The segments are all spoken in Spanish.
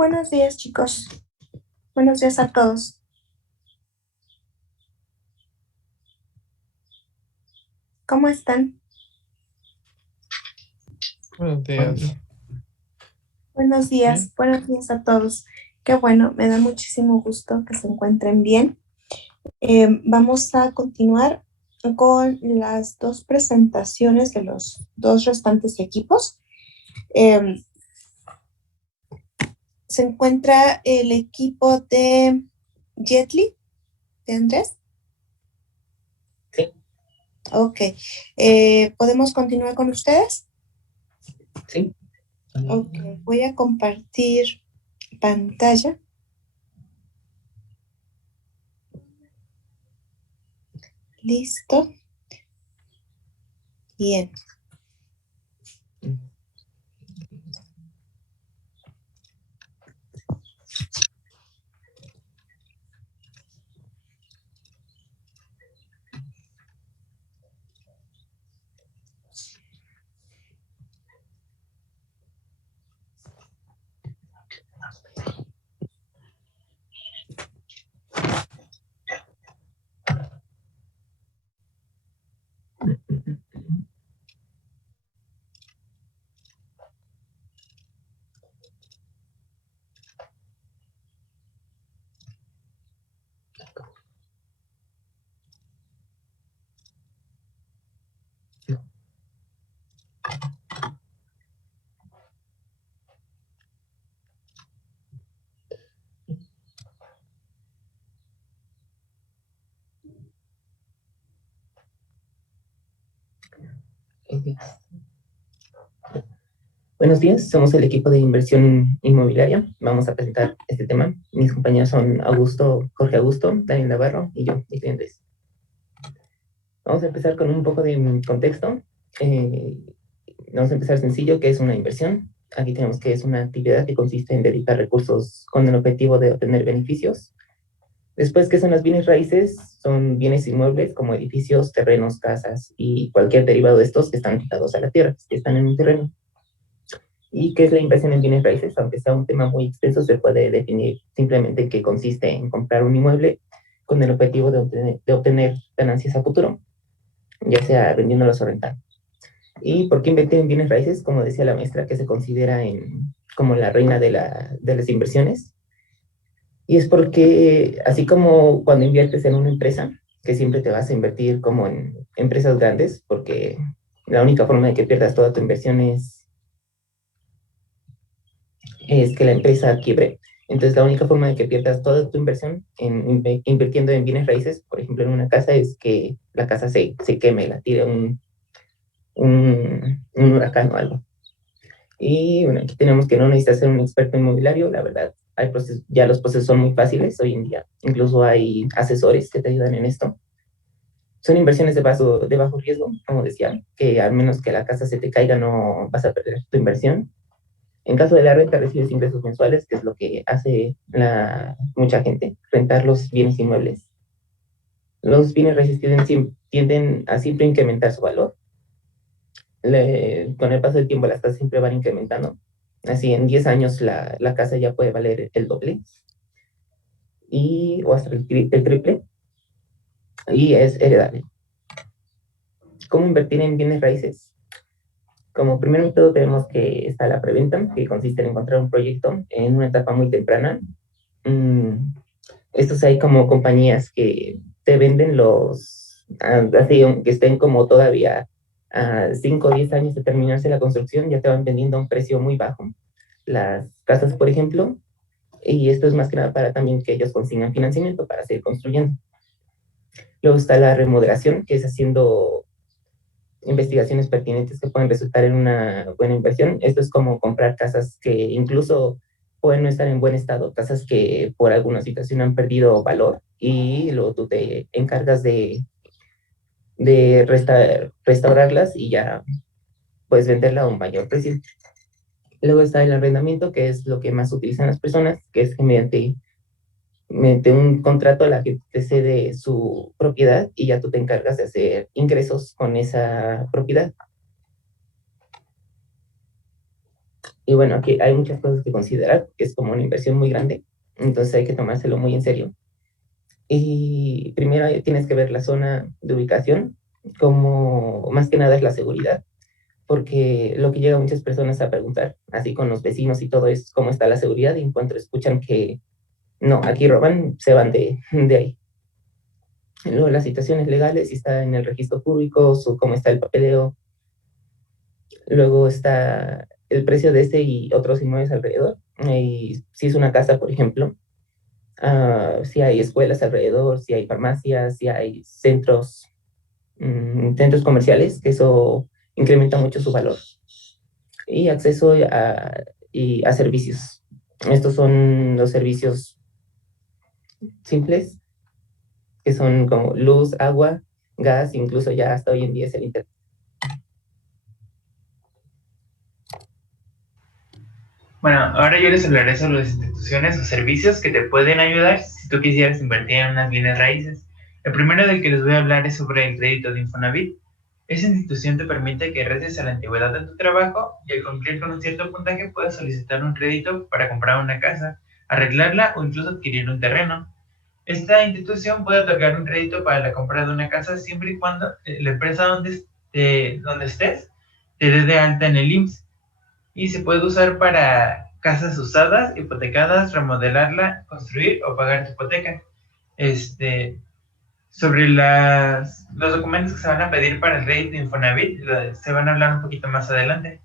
Buenos días, chicos. Buenos días a todos. ¿Cómo están? Buenos días. Bien. Buenos días a todos. Qué bueno, me da muchísimo gusto que se encuentren bien. Vamos a continuar con las dos presentaciones de los dos restantes equipos. Eh, Se encuentra el equipo de Jetly, de Andrés. Sí. Ok. ¿Podemos continuar con ustedes? Sí. Ok, voy a compartir pantalla. Listo. Bien. Buenos días, somos el equipo de inversión inmobiliaria. Vamos a presentar este tema. Mis compañeros son Jorge Augusto, Daniel Navarro y yo, y clientes. Vamos a empezar con un poco de contexto. Vamos a empezar sencillo, ¿qué es una inversión? Aquí tenemos que es una actividad que consiste en dedicar recursos con el objetivo de obtener beneficios. Después, ¿qué son las bienes raíces? Son bienes inmuebles como edificios, terrenos, casas y cualquier derivado de estos que están ligados a la tierra, que están en un terreno. ¿Y qué es la inversión en bienes raíces? Aunque sea un tema muy extenso, se puede definir simplemente que consiste en comprar un inmueble con el objetivo de obtener ganancias a futuro, ya sea vendiéndolos o rentando. ¿Y por qué invertir en bienes raíces? Como decía la maestra, que se considera como la reina de las inversiones. Y es porque, así como cuando inviertes en una empresa, que siempre te vas a invertir como en empresas grandes, porque la única forma de que pierdas toda tu inversión es que la empresa quiebre. Entonces, la única forma de que pierdas toda tu inversión invirtiendo en bienes raíces, por ejemplo, en una casa, es que la casa se queme, la tire un huracán o algo. Y bueno, aquí tenemos que no necesitas ser un experto inmobiliario, la verdad. Ya los procesos son muy fáciles hoy en día. Incluso hay asesores que te ayudan en esto. Son inversiones de bajo riesgo, como decía, que al menos que la casa se te caiga no vas a perder tu inversión. En caso de la renta, recibes ingresos mensuales, que es lo que hace mucha gente, rentar los bienes inmuebles. Los bienes raíces tienden a siempre incrementar su valor. Con el paso del tiempo, las tasas siempre van incrementando. Así, en 10 años, la casa ya puede valer el doble o hasta el triple, y es heredable. ¿Cómo invertir en bienes raíces? Como primer método tenemos que está la preventa, que consiste en encontrar un proyecto en una etapa muy temprana. Mm, Estos hay como compañías que te venden así, aunque estén como todavía a 5 o 10 años de terminarse la construcción, ya te van vendiendo a un precio muy bajo. Las casas, por ejemplo, y esto es más que nada para también que ellos consigan financiamiento para seguir construyendo. Luego está la remodelación, que es haciendo investigaciones pertinentes que pueden resultar en una buena inversión. Esto es como comprar casas que incluso pueden no estar en buen estado, casas que por alguna situación han perdido valor, y luego tú te encargas de restaurarlas y ya puedes venderla a un mayor precio. Luego está el arrendamiento, que es lo que más utilizan las personas, que es que mediante un contrato la gente te cede su propiedad y ya tú te encargas de hacer ingresos con esa propiedad. Y bueno, aquí hay muchas cosas que considerar, que es como una inversión muy grande, entonces hay que tomárselo muy en serio. Y primero tienes que ver la zona de ubicación, como más que nada es la seguridad, porque lo que llega a muchas personas a preguntar, así con los vecinos y todo, es cómo está la seguridad, y en cuanto escuchan que no, aquí roban, se van de ahí. Luego las situaciones legales, si está en el registro público, cómo está el papeleo. Luego está el precio de este y otros inmuebles alrededor. Y si es una casa, por ejemplo, si hay escuelas alrededor, si hay farmacias, si hay centros comerciales, que eso incrementa mucho su valor. Y acceso a servicios. Estos son los servicios simples, que son como luz, agua, gas, incluso ya hasta hoy en día es el internet. Bueno, ahora yo les hablaré sobre las instituciones o servicios que te pueden ayudar si tú quisieras invertir en unas bienes raíces. El primero del que les voy a hablar es sobre el crédito de Infonavit. Esa institución te permite que gracias a la antigüedad de tu trabajo y al cumplir con un cierto puntaje puedas solicitar un crédito para comprar una casa, arreglarla o incluso adquirir un terreno. Esta institución puede otorgar un crédito para la compra de una casa siempre y cuando la empresa donde estés te dé de alta en el IMSS, y se puede usar para casas usadas, hipotecadas, remodelarla, construir o pagar tu hipoteca. Sobre los documentos que se van a pedir para el crédito de Infonavit, se van a hablar un poquito más adelante.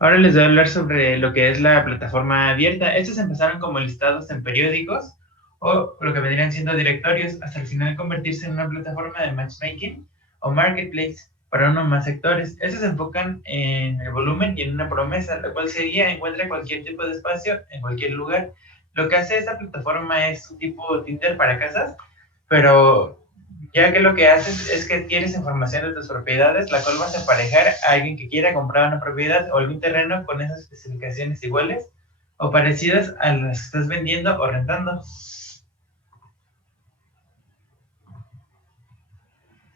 Ahora les voy a hablar sobre lo que es la plataforma abierta. Estos empezaron como listados en periódicos o lo que vendrían siendo directorios, hasta el final convertirse en una plataforma de matchmaking o marketplace para uno o más sectores. Estos se enfocan en el volumen y en una promesa, la cual sería encuentra cualquier tipo de espacio en cualquier lugar. Lo que hace esta plataforma es un tipo Tinder para casas, pero ya que lo que haces es que tienes información de tus propiedades, la cual vas a emparejar a alguien que quiera comprar una propiedad o algún terreno con esas especificaciones iguales o parecidas a las que estás vendiendo o rentando.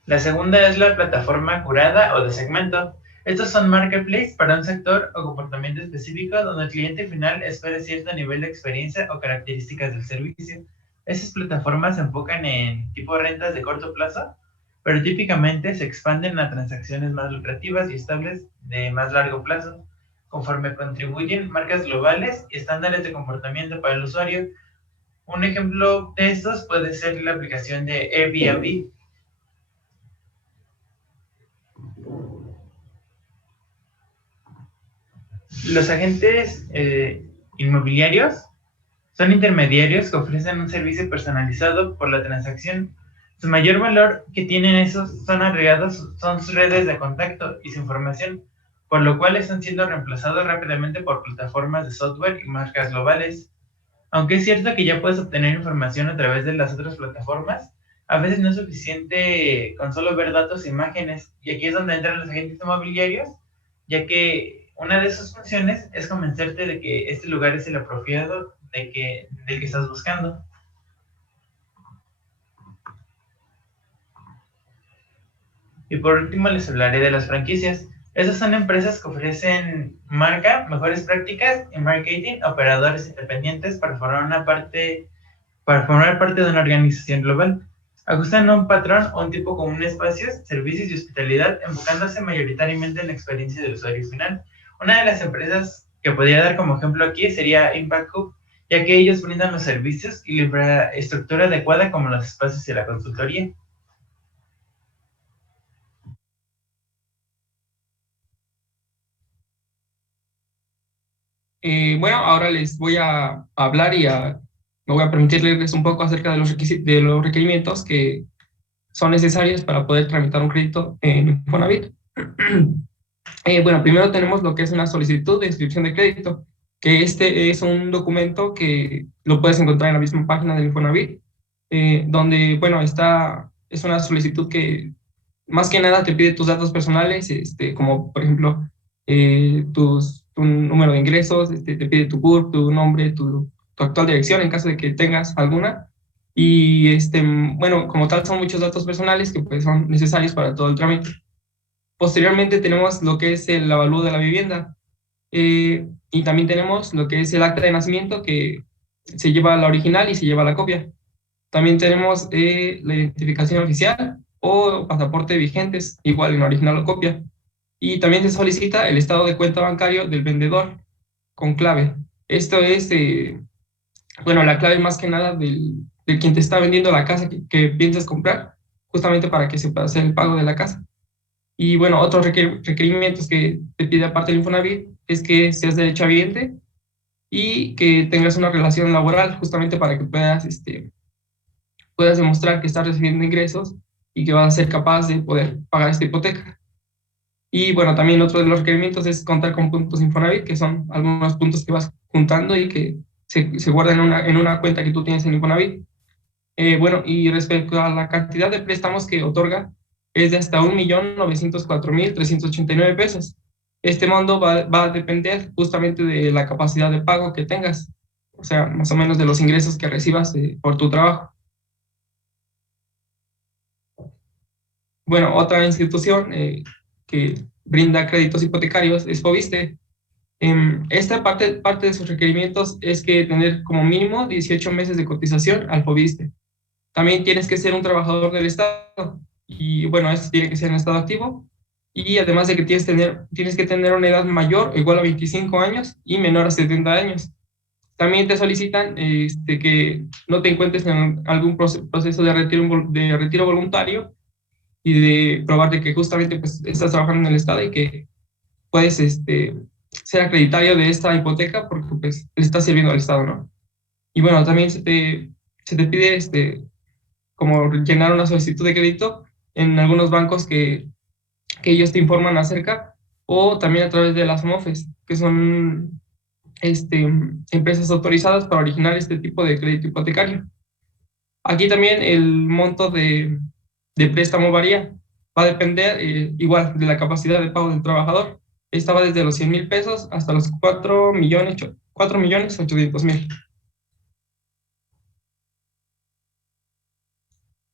La segunda es la plataforma curada o de segmento. Estos son marketplaces para un sector o comportamiento específico donde el cliente final espera cierto nivel de experiencia o características del servicio. Esas plataformas se enfocan en tipo rentas de corto plazo, pero típicamente se expanden a transacciones más lucrativas y estables de más largo plazo, conforme contribuyen marcas globales y estándares de comportamiento para el usuario. Un ejemplo de estos puede ser la aplicación de Airbnb. Los agentes inmobiliarios son intermediarios que ofrecen un servicio personalizado por la transacción. Su mayor valor que tienen esos son agregados, son sus redes de contacto y su información, por lo cual están siendo reemplazados rápidamente por plataformas de software y marcas globales. Aunque es cierto que ya puedes obtener información a través de las otras plataformas, a veces no es suficiente con solo ver datos e imágenes, y aquí es donde entran los agentes inmobiliarios, ya que una de sus funciones es convencerte de que este lugar es el apropiado del que estás buscando. Y por último les hablaré de las franquicias. Esas son empresas que ofrecen marca, mejores prácticas y marketing a operadores independientes para formar parte de una organización global. Ajustan a un patrón o un tipo común de espacios, servicios y hospitalidad, enfocándose mayoritariamente en la experiencia del usuario final. Una de las empresas que podría dar como ejemplo aquí sería Impact Hub, ya que ellos brindan los servicios y la infraestructura adecuada como los espacios y la consultoría. Bueno, ahora les voy a hablar me voy a permitir leerles un poco acerca de de los requerimientos que son necesarios para poder tramitar un crédito en Infonavit. Bueno, primero tenemos lo que es una solicitud de inscripción de crédito, que este es un documento que lo puedes encontrar en la misma página del Infonavit, donde, bueno, es una solicitud que más que nada te pide tus datos personales, como por ejemplo tu número de ingresos, te pide tu CURP, tu nombre, tu actual dirección en caso de que tengas alguna, Y bueno, como tal son muchos datos personales que pues son necesarios para todo el trámite. Posteriormente tenemos lo que es el avalúo de la vivienda, y también tenemos lo que es el acta de nacimiento, que se lleva la original y se lleva la copia. También tenemos la identificación oficial o pasaporte vigentes, igual en original o copia. Y también se solicita el estado de cuenta bancario del vendedor con clave. Esto es, bueno, la clave más que nada del quien te está vendiendo la casa que piensas comprar, justamente para que se pueda hacer el pago de la casa. Y bueno, otros requerimientos que te pide aparte el Infonavit es que seas derechohabiente y que tengas una relación laboral, justamente para que puedas demostrar que estás recibiendo ingresos y que vas a ser capaz de poder pagar esta hipoteca. Y bueno, también otro de los requerimientos es contar con puntos Infonavit, que son algunos puntos que vas juntando y que se guardan en una cuenta que tú tienes en Infonavit. Bueno, y respecto a la cantidad de préstamos que otorga, es de hasta 1.904.389 pesos. Este monto va a depender justamente de la capacidad de pago que tengas, o sea, más o menos de los ingresos que recibas por tu trabajo. Bueno, otra institución que brinda créditos hipotecarios es Foviste. Esta parte de sus requerimientos es que tener como mínimo 18 meses de cotización al Foviste. También tienes que ser un trabajador del Estado y bueno, esto tiene que ser en estado activo, y además de que tienes que tener una edad mayor o igual a 25 años y menor a 70 años. También te solicitan que no te encuentres en algún proceso de retiro voluntario y de probar de que justamente pues, estás trabajando en el Estado y que puedes ser acreditario de esta hipoteca porque pues le estás sirviendo al Estado, ¿no? Y bueno, también se te pide como llenar una solicitud de crédito en algunos bancos que ellos te informan acerca, o también a través de las MOFES, que son empresas autorizadas para originar este tipo de crédito hipotecario. Aquí también el monto de préstamo varía, va a depender igual de la capacidad de pago del trabajador. Esta va desde los 100,000 pesos hasta los 4,800,000.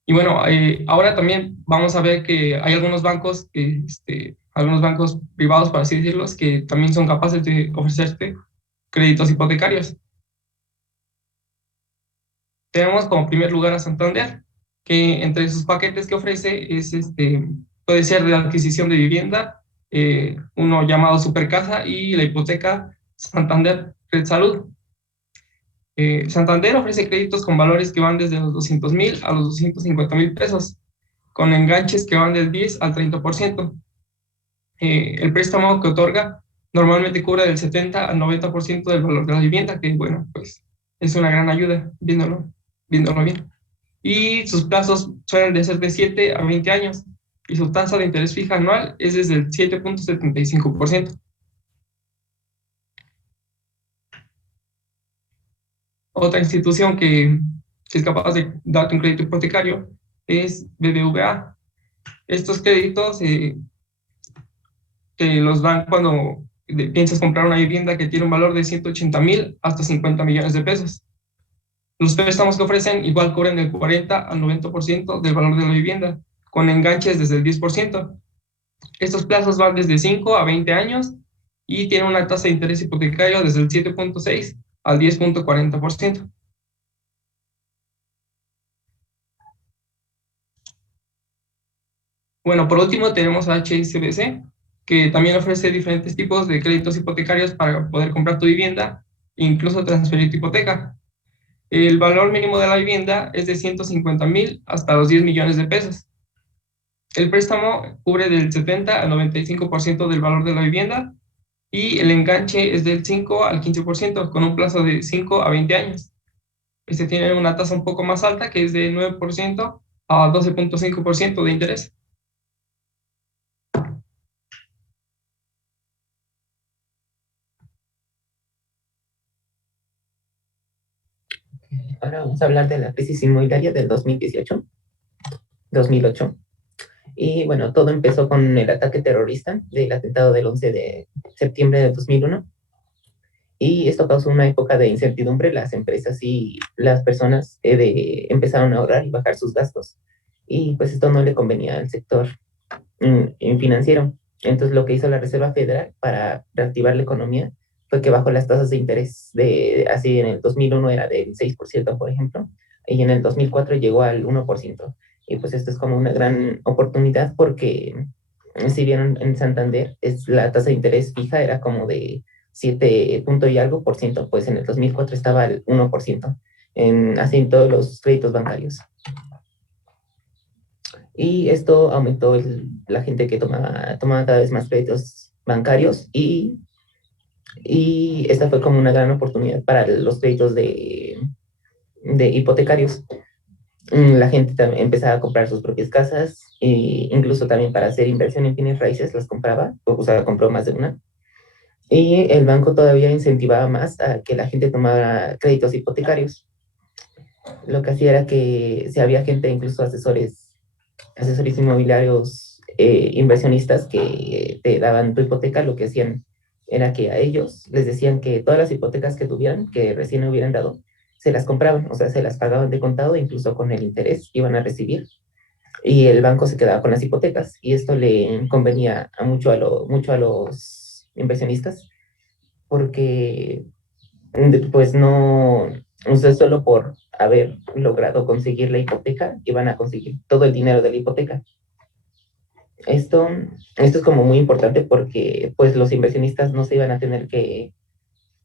Y bueno, ahora también vamos a ver que hay algunos bancos privados, por así decirlo, que también son capaces de ofrecerte créditos hipotecarios. Tenemos como primer lugar a Santander, que entre sus paquetes que ofrece puede ser de adquisición de vivienda, uno llamado Supercasa y la hipoteca Santander Red Salud. Santander ofrece créditos con valores que van desde los 200,000 a los 250,000 pesos, con enganches que van del 10 al 30%. El préstamo que otorga normalmente cubre del 70 al 90% del valor de la vivienda, que bueno, pues es una gran ayuda viéndolo bien. Y sus plazos suelen de ser de 7 a 20 años, y su tasa de interés fija anual es desde el 7,75%. Otra institución que es capaz de darte un crédito hipotecario es BBVA. Estos créditos que los dan cuando piensas comprar una vivienda que tiene un valor de 180,000 hasta 50 millones de pesos. Los préstamos que ofrecen igual cubren del 40 al 90% del valor de la vivienda, con enganches desde el 10%. Estos plazos van desde 5 a 20 años y tienen una tasa de interés hipotecario desde el 7,6 al 10,40%. Bueno, por último tenemos a HSBC, que también ofrece diferentes tipos de créditos hipotecarios para poder comprar tu vivienda e incluso transferir tu hipoteca. El valor mínimo de la vivienda es de 150,000 hasta los 10 millones de pesos. El préstamo cubre del 70 al 95% del valor de la vivienda y el enganche es del 5 al 15% con un plazo de 5 a 20 años. Este tiene una tasa un poco más alta, que es de 9% a 12,5% de interés. Ahora vamos a hablar de la crisis inmobiliaria del 2018-2008. Y bueno, todo empezó con el ataque terrorista del atentado del 11 de septiembre de 2001. Y esto causó una época de incertidumbre. Las empresas y las personas empezaron a ahorrar y bajar sus gastos. Y pues esto no le convenía al sector financiero. Entonces lo que hizo la Reserva Federal para reactivar la economía fue que bajó las tasas de interés. Así en el 2001 era del 6%, por ejemplo, y en el 2004 llegó al 1%. Y pues esto es como una gran oportunidad porque si vieron en Santander, la tasa de interés fija era como de 7 punto y algo por ciento, pues en el 2004 estaba al 1%, así en todos los créditos bancarios. Y esto aumentó la gente que tomaba cada vez más créditos bancarios y esta fue como una gran oportunidad para los créditos de hipotecarios. La gente también empezaba a comprar sus propias casas e incluso también para hacer inversión en bienes raíces las compraba, o sea, compró más de una. Y el banco todavía incentivaba más a que la gente tomara créditos hipotecarios. Lo que hacía era que si había gente, incluso asesores inmobiliarios, inversionistas que te daban tu hipoteca, lo que hacían era que a ellos les decían que todas las hipotecas que tuvieran, que recién hubieran dado, se las compraban, o sea, se las pagaban de contado, incluso con el interés que iban a recibir, y el banco se quedaba con las hipotecas, y esto le convenía mucho a los inversionistas, porque pues no, o sea, solo por haber logrado conseguir la hipoteca, iban a conseguir todo el dinero de la hipoteca. Esto es como muy importante porque pues los inversionistas no se iban a tener que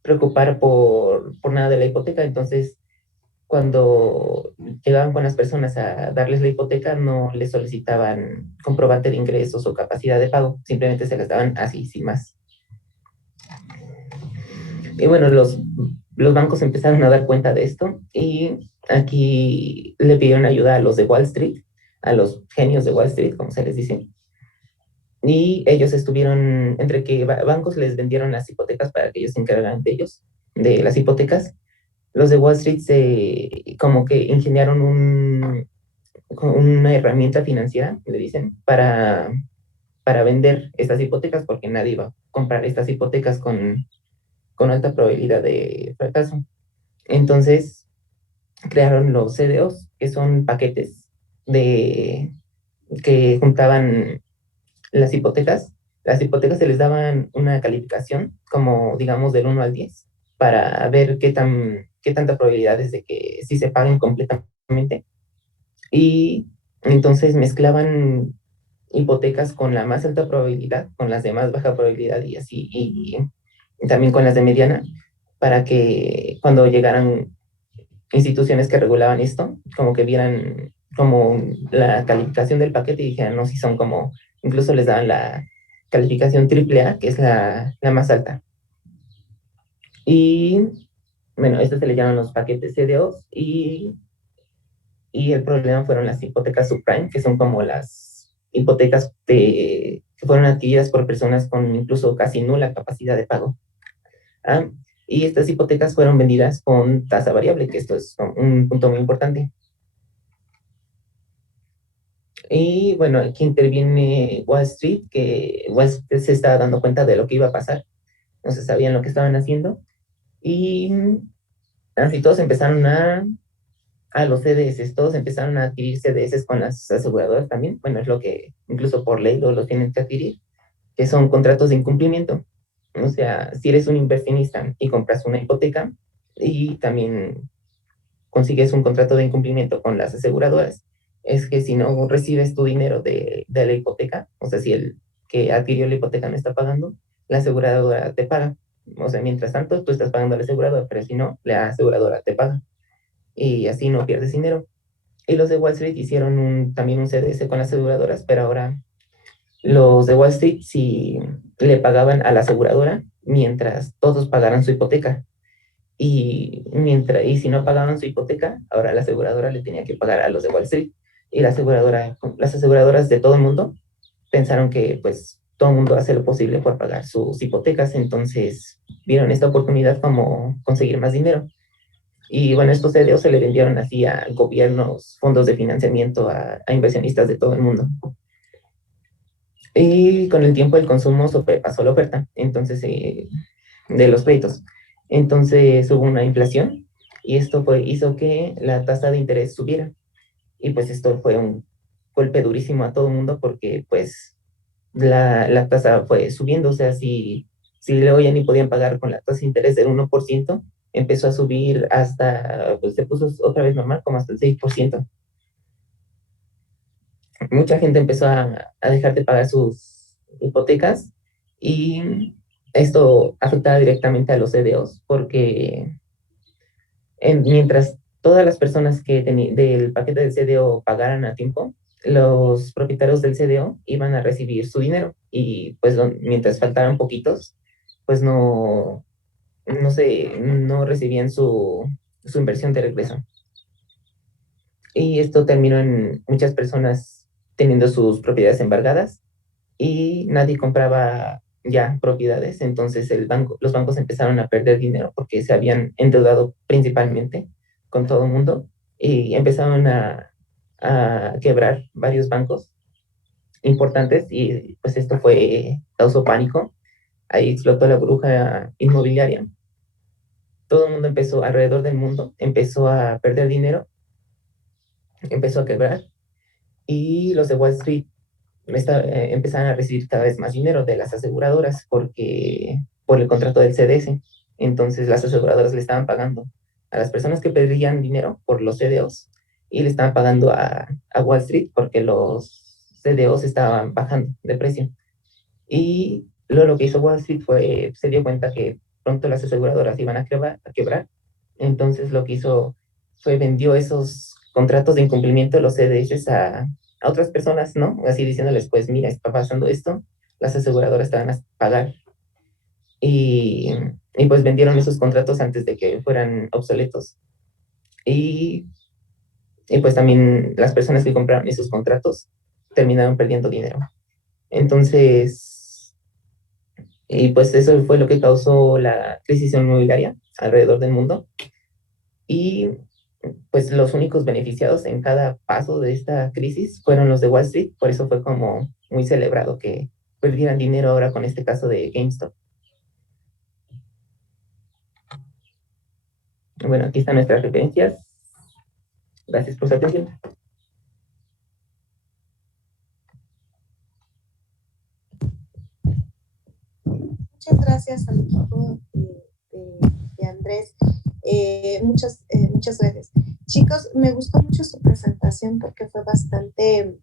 preocupar por nada de la hipoteca. Entonces, cuando llegaban con las personas a darles la hipoteca, no les solicitaban comprobante de ingresos o capacidad de pago, simplemente se las daban así, sin más. Y bueno, los bancos empezaron a dar cuenta de esto y aquí le pidieron ayuda a los de Wall Street, a los genios de Wall Street, como se les dice. Y ellos estuvieron, entre que bancos les vendieron las hipotecas para que ellos se encargaran de ellos, de las hipotecas, los de Wall Street como que ingeniaron una herramienta financiera, le dicen, para vender estas hipotecas, porque nadie iba a comprar estas hipotecas con alta probabilidad de fracaso. Entonces, crearon los CDOs, que son paquetes que juntaban las hipotecas se les daban una calificación, como digamos del 1 al 10, para ver qué tanta probabilidad es de que sí se paguen completamente. Y entonces mezclaban hipotecas con la más alta probabilidad, con las de más baja probabilidad y así, y también con las de mediana, para que cuando llegaran instituciones que regulaban esto, como que vieran como la calificación del paquete y dijeran, no, si son como, incluso les daban la calificación AAA, que es la más alta. Y bueno, esto se le llaman los paquetes CDOs y el problema fueron las hipotecas subprime, que son como las hipotecas que fueron adquiridas por personas con incluso casi nula capacidad de pago. Y estas hipotecas fueron vendidas con tasa variable, que esto es un punto muy importante. Y bueno, aquí interviene Wall Street, que Wall Street se estaba dando cuenta de lo que iba a pasar. No se sabían lo que estaban haciendo. Y así todos empezaron a los CDS, todos empezaron a adquirir CDS con las aseguradoras también. Bueno, es lo que incluso por ley lo tienen que adquirir, que son contratos de incumplimiento. O sea, si eres un inversionista y compras una hipoteca y también consigues un contrato de incumplimiento con las aseguradoras, es que si no recibes tu dinero de la hipoteca, o sea, si el que adquirió la hipoteca no está pagando, la aseguradora te paga. O sea, mientras tanto, tú estás pagando a la aseguradora, pero si no, la aseguradora te paga. Y así no pierdes dinero. Y los de Wall Street hicieron también un CDS con las aseguradoras, pero ahora los de Wall Street sí le pagaban a la aseguradora mientras todos pagaran su hipoteca. Y si no pagaban su hipoteca, ahora la aseguradora le tenía que pagar a los de Wall Street. Y las aseguradoras de todo el mundo pensaron que pues todo el mundo hace lo posible por pagar sus hipotecas, entonces vieron esta oportunidad como conseguir más dinero. Y bueno, estos CDOs se le vendieron así a gobiernos, fondos de financiamiento, a inversionistas de todo el mundo. Y con el tiempo el consumo sobrepasó la oferta, entonces, de los créditos. Entonces hubo una inflación y esto hizo que la tasa de interés subiera. Y pues esto fue un golpe durísimo a todo el mundo porque pues la tasa fue subiendo. O sea, si luego ya ni podían pagar con la tasa de interés del 1%, empezó a subir hasta, pues se puso otra vez normal, como hasta el 6%. Mucha gente empezó a dejar de pagar sus hipotecas y esto afectaba directamente a los CDOs porque mientras todas las personas que del paquete del CDO pagaran a tiempo, los propietarios del CDO iban a recibir su dinero y pues mientras faltaran poquitos, pues no recibían su inversión de regreso. Y esto terminó en muchas personas teniendo sus propiedades embargadas y nadie compraba ya propiedades. Entonces los bancos empezaron a perder dinero porque se habían endeudado principalmente con todo el mundo y empezaron a quebrar varios bancos importantes y pues esto causó pánico. Ahí explotó la burbuja inmobiliaria. Todo el mundo alrededor del mundo empezó a perder dinero, empezó a quebrar y los de Wall Street empezaron a recibir cada vez más dinero de las aseguradoras por el contrato del CDS. Entonces las aseguradoras le estaban pagando a las personas que perdían dinero por los CDOs y le estaban pagando a Wall Street porque los CDOs estaban bajando de precio. Y luego lo que hizo Wall Street se dio cuenta que pronto las aseguradoras iban a quebrar. Entonces lo que hizo vendió esos contratos de incumplimiento de los CDS a otras personas, ¿no? Así diciéndoles, pues mira, está pasando esto, las aseguradoras te van a pagar. Y, y pues vendieron esos contratos antes de que fueran obsoletos. Y, y pues también las personas que compraron esos contratos terminaron perdiendo dinero. Entonces, y pues eso fue lo que causó la crisis inmobiliaria alrededor del mundo. Y pues los únicos beneficiados en cada paso de esta crisis fueron los de Wall Street. Por eso fue como muy celebrado que perdieran dinero ahora con este caso de GameStop. Bueno, aquí están nuestras referencias. Gracias por su atención. Muchas gracias al equipo de Andrés. Muchas gracias. Chicos, me gustó mucho su presentación porque fue bastante,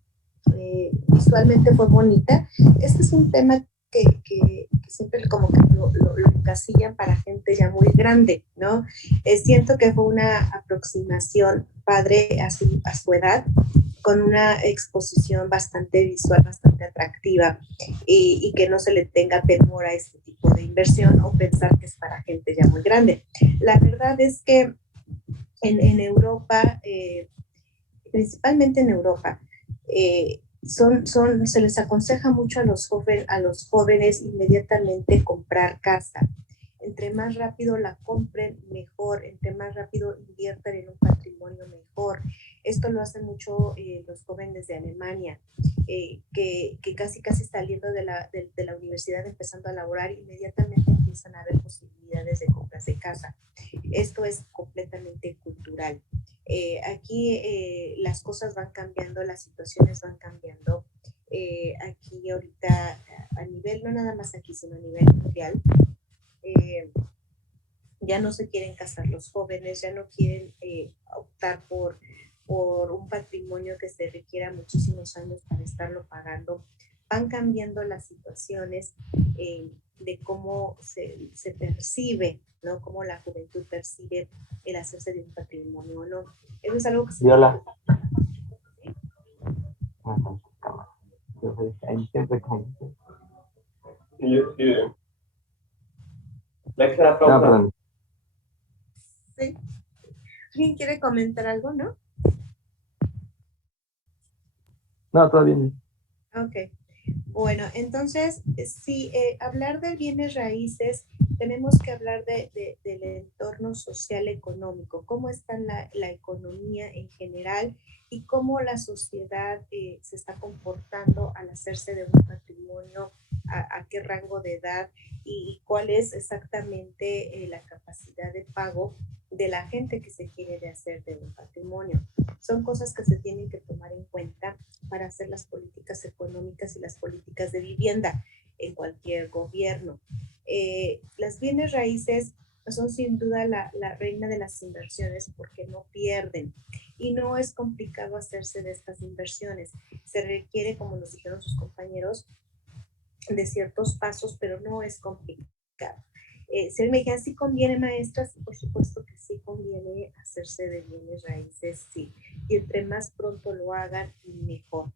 visualmente fue bonita. Este es un tema que siempre como que lo encasillan para gente ya muy grande, ¿no? Siento que fue una aproximación padre a su edad, con una exposición bastante visual, bastante atractiva y que no se le tenga temor a este tipo de inversión o pensar que es para gente ya muy grande. La verdad es que en Europa, principalmente en Europa, se les aconseja mucho a los jóvenes inmediatamente comprar casa. Entre más rápido la compren, mejor. Entre más rápido inviertan en un patrimonio, mejor. Esto lo hacen mucho los jóvenes de Alemania, que casi saliendo de la universidad, empezando a laborar, inmediatamente empiezan a ver posibilidades de compras de casa. Esto es completamente cultural. Aquí las cosas van cambiando, las situaciones van cambiando. Aquí ahorita a nivel, no nada más aquí, sino a nivel mundial, ya no se quieren casar los jóvenes, ya no quieren optar por un patrimonio que se requiera muchísimos años para estarlo pagando. Van cambiando las situaciones de cómo se percibe, ¿no? Cómo la juventud percibe el hacerse de un patrimonio, ¿no? Eso es algo que se... Viola. Perdón. Sí. ¿Alguien quiere comentar algo, no? No, todo bien. Ok. Bueno, entonces, si hablar de bienes raíces, tenemos que hablar del entorno social económico, cómo está la economía en general y cómo la sociedad se está comportando al hacerse de un patrimonio a qué rango de edad y cuál es exactamente la capacidad de pago de la gente que se quiere de hacer de un patrimonio. Son cosas que se tienen que tomar en cuenta para hacer las políticas económicas y las políticas de vivienda en cualquier gobierno. Las bienes raíces son sin duda la reina de las inversiones porque no pierden y no es complicado hacerse de estas inversiones. Se requiere, como nos dijeron sus compañeros, de ciertos pasos, pero no es complicado. Si me dijeran, ¿sí conviene, maestras? Por supuesto que sí conviene hacerse de bienes raíces, sí. Y entre más pronto lo hagan, mejor.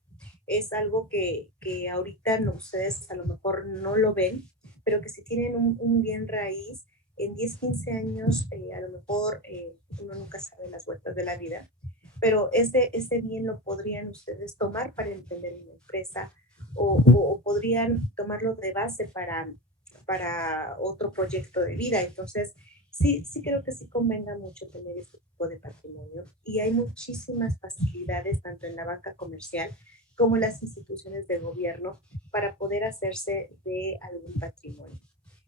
Es algo que ahorita no, ustedes a lo mejor no lo ven, pero que si tienen un bien raíz, en 10, 15 años, a lo mejor uno nunca sabe las vueltas de la vida, pero ese bien lo podrían ustedes tomar para emprender una empresa o podrían tomarlo de base para otro proyecto de vida. Entonces, sí creo que sí convenga mucho tener este tipo de patrimonio y hay muchísimas facilidades tanto en la banca comercial como en las instituciones de gobierno para poder hacerse de algún patrimonio.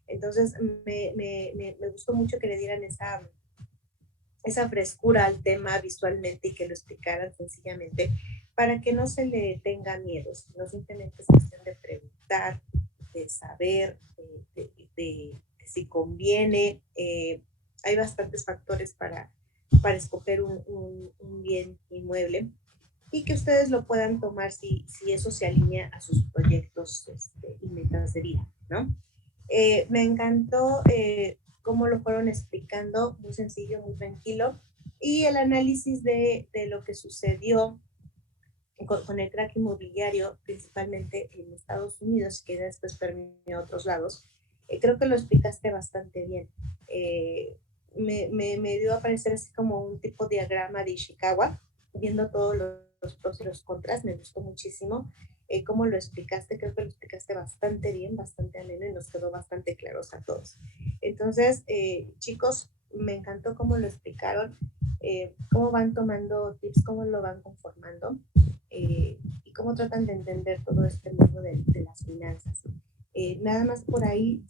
Entonces, me gustó mucho que le dieran esa frescura al tema visualmente y que lo explicaran sencillamente para que no se le tenga miedo, sino simplemente es cuestión de preguntar, de saber, de si conviene. Hay bastantes factores para escoger un bien inmueble y que ustedes lo puedan tomar si eso se alinea a sus proyectos y metas de vida, ¿no? Me encantó cómo lo fueron explicando, muy sencillo, muy tranquilo, y el análisis de lo que sucedió con el crack inmobiliario, principalmente en Estados Unidos, que después permeó a otros lados. Creo que lo explicaste bastante bien. Me dio a parecer así como un tipo de diagrama de Ishikawa, viendo todos los pros y los contras, me gustó muchísimo. Cómo lo explicaste, creo que lo explicaste bastante bien, bastante ameno y nos quedó bastante claros a todos. Entonces, chicos, me encantó cómo lo explicaron, cómo van tomando tips, cómo lo van conformando y cómo tratan de entender todo este mundo de las finanzas. Nada más por ahí,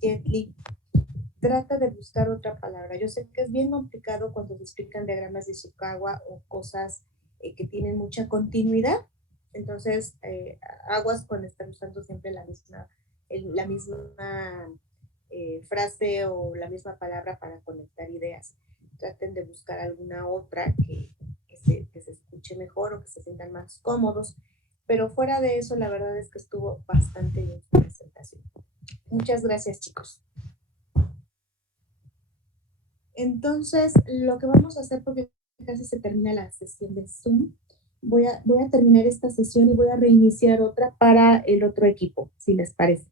Jet Li, trata de buscar otra palabra. Yo sé que es bien complicado cuando se explican diagramas de Ishikawa o cosas que tienen mucha continuidad. Entonces, aguas con estar usando siempre la misma frase o la misma palabra para conectar ideas. Traten de buscar alguna otra que se escuche mejor o que se sientan más cómodos. Pero fuera de eso, la verdad es que estuvo bastante bien su presentación. Muchas gracias, chicos. Entonces, lo que vamos a hacer, porque casi se termina la sesión de Zoom, voy a terminar esta sesión y voy a reiniciar otra para el otro equipo, si les parece.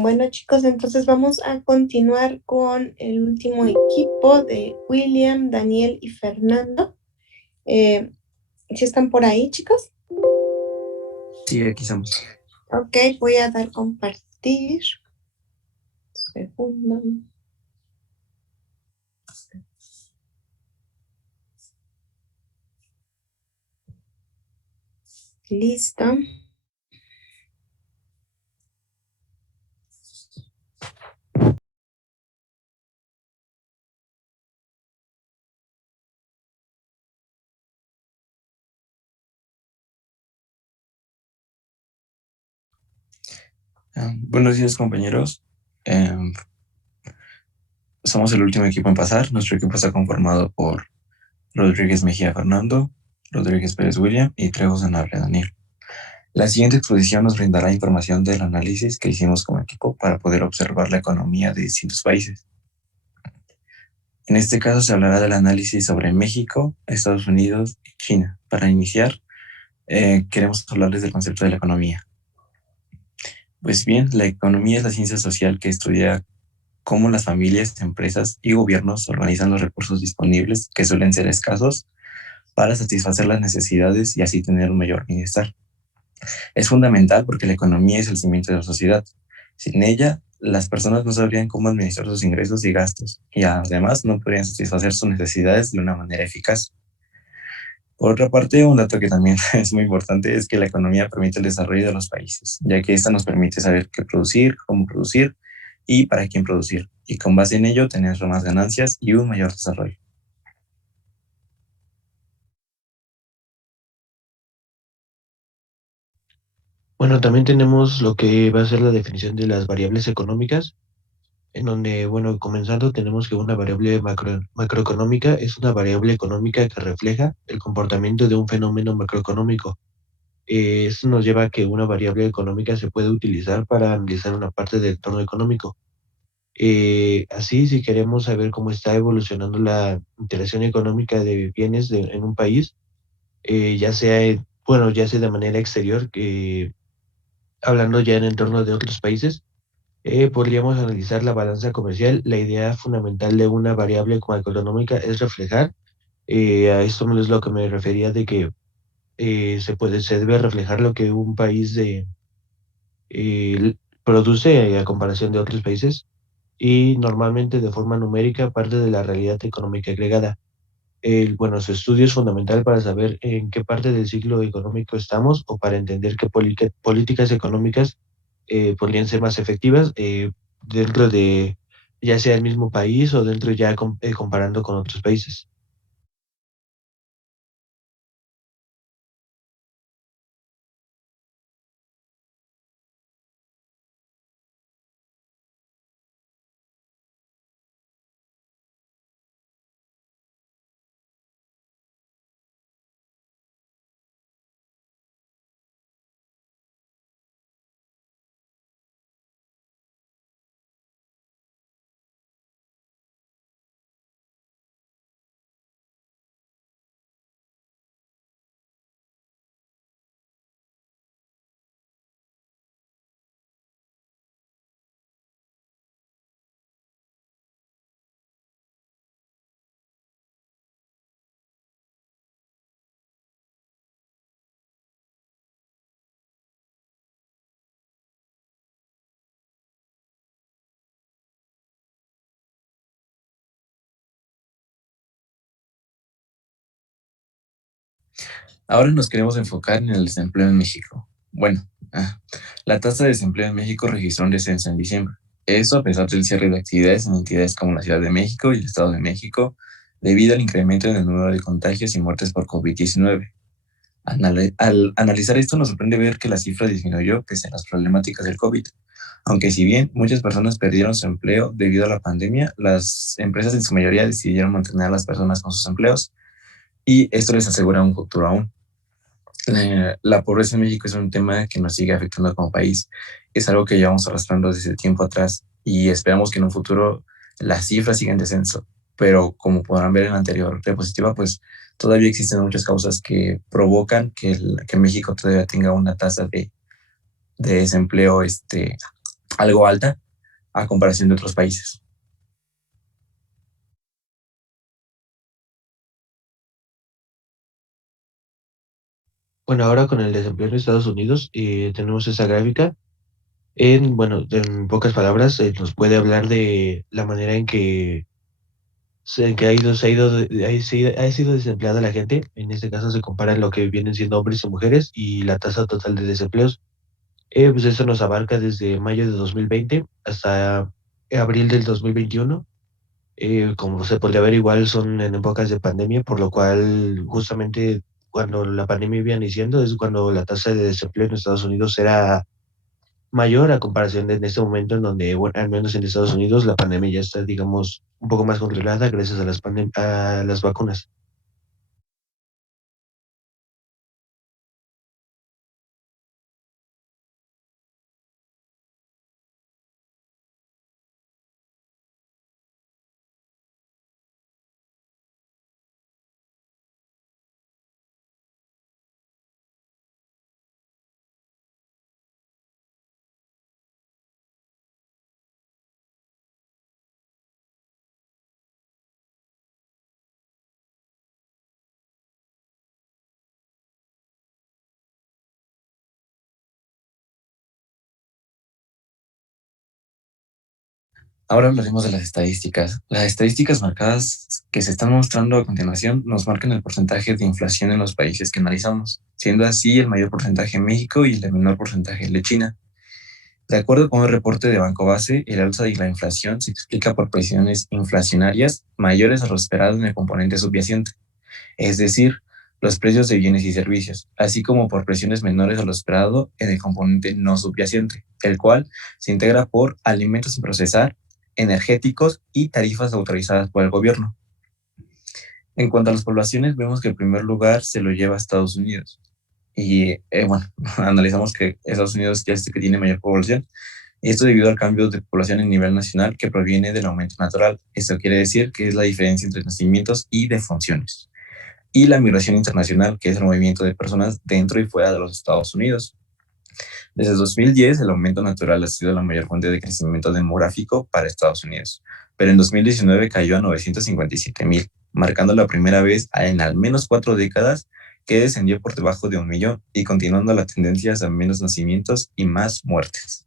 Bueno, chicos, entonces vamos a continuar con el último equipo de William, Daniel y Fernando. ¿Sí están por ahí, chicos? Sí, aquí estamos. Ok, voy a dar compartir. Segundo. Listo. Buenos días, compañeros. Somos el último equipo en pasar. Nuestro equipo está conformado por Rodríguez Mejía Fernando, Rodríguez Pérez William y Trejo Sanabria Daniel. La siguiente exposición nos brindará información del análisis que hicimos como equipo para poder observar la economía de distintos países. En este caso se hablará del análisis sobre México, Estados Unidos y China. Para iniciar, queremos hablarles del concepto de la economía. Pues bien, la economía es la ciencia social que estudia cómo las familias, empresas y gobiernos organizan los recursos disponibles, que suelen ser escasos, para satisfacer las necesidades y así tener un mayor bienestar. Es fundamental porque la economía es el cimiento de la sociedad. Sin ella, las personas no sabrían cómo administrar sus ingresos y gastos, y además no podrían satisfacer sus necesidades de una manera eficaz. Por otra parte, un dato que también es muy importante es que la economía permite el desarrollo de los países, ya que esta nos permite saber qué producir, cómo producir y para quién producir, y con base en ello tener más ganancias y un mayor desarrollo. Bueno, también tenemos lo que va a ser la definición de las variables económicas, en donde, bueno, comenzando tenemos que una variable macroeconómica es una variable económica que refleja el comportamiento de un fenómeno macroeconómico. Esto nos lleva a que una variable económica se puede utilizar para analizar una parte del entorno económico. Así, si queremos saber cómo está evolucionando la interacción económica de bienes en un país, ya sea, bueno, ya sea de manera exterior, hablando ya en entorno de otros países, podríamos analizar la balanza comercial. La idea fundamental de una variable macroeconómica es reflejar, a esto es lo que me refería de que se debe reflejar lo que un país produce a comparación de otros países y normalmente de forma numérica parte de la realidad económica agregada. Bueno, su estudio es fundamental para saber en qué parte del ciclo económico estamos o para entender qué políticas económicas podrían ser más efectivas dentro de ya sea el mismo país o dentro ya comparando con otros países. Ahora nos queremos enfocar en el desempleo en México. Bueno, la tasa de desempleo en México registró un descenso en diciembre. Eso a pesar del cierre de actividades en entidades como la Ciudad de México y el Estado de México, debido al incremento en el número de contagios y muertes por COVID-19. Al analizar esto, nos sorprende ver que la cifra disminuyó pese a las problemáticas del COVID. Aunque si bien muchas personas perdieron su empleo debido a la pandemia, las empresas en su mayoría decidieron mantener a las personas con sus empleos y esto les asegura un futuro aún. La pobreza en México es un tema que nos sigue afectando como país. Es algo que llevamos arrastrando desde tiempo atrás y esperamos que en un futuro las cifras sigan en descenso. Pero como podrán ver en la anterior diapositiva, pues todavía existen muchas causas que provocan que México todavía tenga una tasa de desempleo algo alta a comparación de otros países. Bueno, ahora con el desempleo en Estados Unidos tenemos esa gráfica. Bueno, en pocas palabras, nos puede hablar de la manera en que, en que ha sido desempleada la gente. En este caso se compara lo que vienen siendo hombres y mujeres y la tasa total de desempleos. Pues esto nos abarca desde mayo de 2020 hasta abril del 2021. Como se podría ver, igual son en épocas de pandemia, por lo cual justamente cuando la pandemia iba iniciando es cuando la tasa de desempleo en Estados Unidos era mayor a comparación de en este momento en donde, bueno, al menos en Estados Unidos, la pandemia ya está, digamos, un poco más controlada gracias a a las vacunas. Ahora hablaremos de las estadísticas. Las estadísticas marcadas que se están mostrando a continuación nos marcan el porcentaje de inflación en los países que analizamos, siendo así el mayor porcentaje en México y el de menor porcentaje el de China. De acuerdo con el reporte de Banco Base, el alza de la inflación se explica por presiones inflacionarias mayores a lo esperado en el componente subyacente, es decir, los precios de bienes y servicios, así como por presiones menores a lo esperado en el componente no subyacente, el cual se integra por alimentos sin procesar, energéticos y tarifas autorizadas por el gobierno. En cuanto a las poblaciones, vemos que en primer lugar se lo lleva a Estados Unidos. Y bueno, analizamos que Estados Unidos ya es el que tiene mayor población, y esto debido al cambio de población a nivel nacional que proviene del aumento natural. Esto quiere decir que es la diferencia entre nacimientos y defunciones. Y la migración internacional, que es el movimiento de personas dentro y fuera de los Estados Unidos. Desde 2010, el aumento natural ha sido la mayor fuente de crecimiento demográfico para Estados Unidos, pero en 2019 cayó a 957,000, marcando la primera vez en al menos 4 décadas que descendió por debajo de 1 millón y continuando la tendencia a menos nacimientos y más muertes.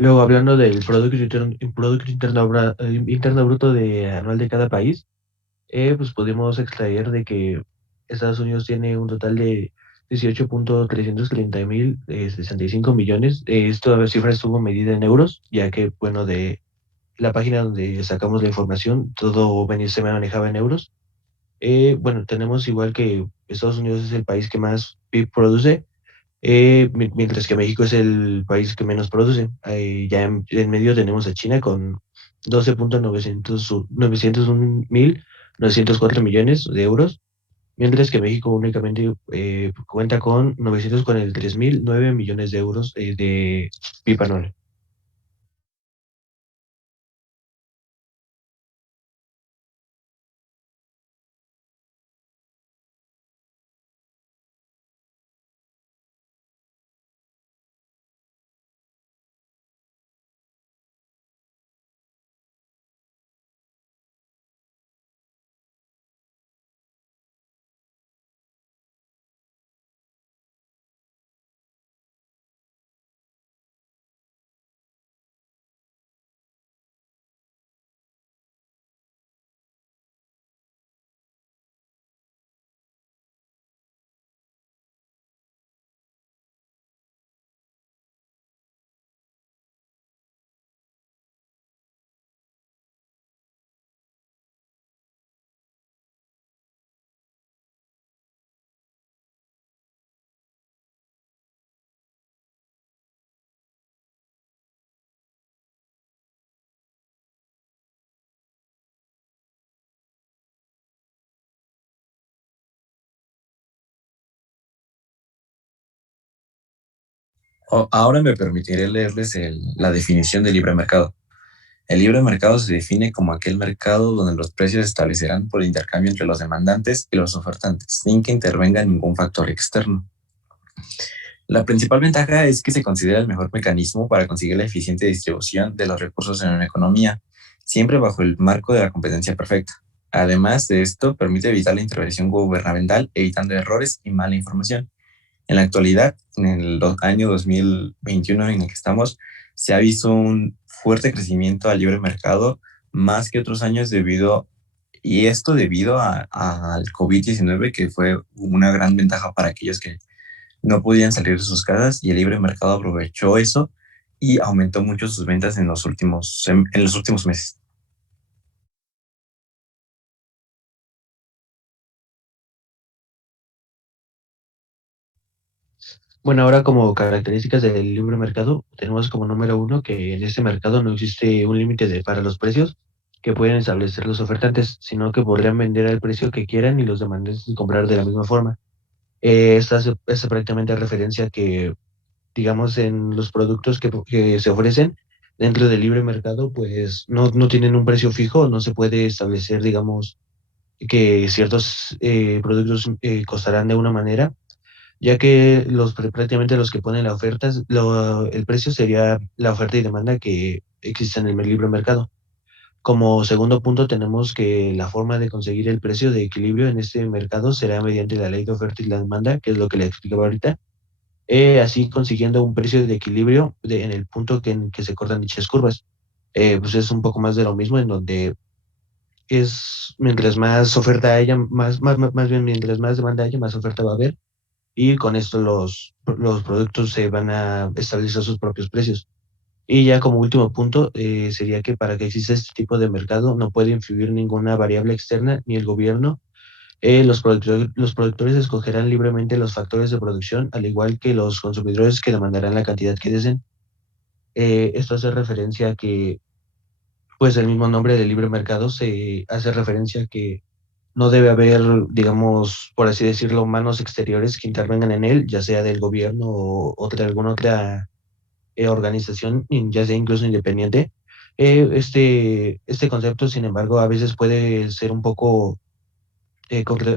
Luego, hablando del Producto Interno Bruto anual de cada país, pues podemos extraer de que Estados Unidos tiene un total de 18.330.065 millones. Esta cifra estuvo medida en euros, ya que, bueno, de la página donde sacamos la información, todo se manejaba en euros. Bueno, tenemos igual que Estados Unidos es el país que más PIB produce, mientras que México es el país que menos produce. Ya en medio tenemos a China con 12.901.904 millones de euros, mientras que México únicamente cuenta con 943.009 millones de euros de PIB anual. Ahora me permitiré leerles la definición de libre mercado. El libre mercado se define como aquel mercado donde los precios se establecerán por intercambio entre los demandantes y los ofertantes, sin que intervenga ningún factor externo. La principal ventaja es que se considera el mejor mecanismo para conseguir la eficiente distribución de los recursos en una economía, siempre bajo el marco de la competencia perfecta. Además de esto, permite evitar la intervención gubernamental, evitando errores y mala información. En la actualidad, en el año 2021 en el que estamos, se ha visto un fuerte crecimiento al libre mercado, más que otros años y esto debido al COVID-19, que fue una gran ventaja para aquellos que no podían salir de sus casas, y el libre mercado aprovechó eso y aumentó mucho sus ventas en los últimos meses. Bueno, ahora como características del libre mercado, tenemos como número uno que en este mercado no existe un límite para los precios que pueden establecer los ofertantes, sino que podrían vender al precio que quieran y los demandantes comprar de la misma forma. Esta prácticamente referencia que, digamos, en los productos que se ofrecen dentro del libre mercado, pues no tienen un precio fijo, no se puede establecer, digamos, que ciertos productos costarán de una manera, ya que prácticamente los que ponen la oferta, el precio sería la oferta y demanda que existe en el libre mercado. Como segundo punto, tenemos que la forma de conseguir el precio de equilibrio en este mercado será mediante la ley de oferta y la demanda, que es lo que le explicaba ahorita, así consiguiendo un precio de equilibrio en el punto en que se cortan dichas curvas. Pues es un poco más de lo mismo, en donde mientras más oferta haya, más bien mientras más demanda haya, más oferta va a haber, y con esto los productos se van a establecer sus propios precios. Y ya como último punto, sería que para que exista este tipo de mercado no puede influir ninguna variable externa ni el gobierno. Los productores escogerán libremente los factores de producción, al igual que los consumidores que demandarán la cantidad que deseen. Esto hace referencia a que, pues el mismo nombre del libre mercado se hace referencia a que no debe haber, digamos, por así decirlo, manos exteriores que intervengan en él, ya sea del gobierno o de alguna otra organización, ya sea incluso independiente. Este concepto, sin embargo, a veces puede ser un poco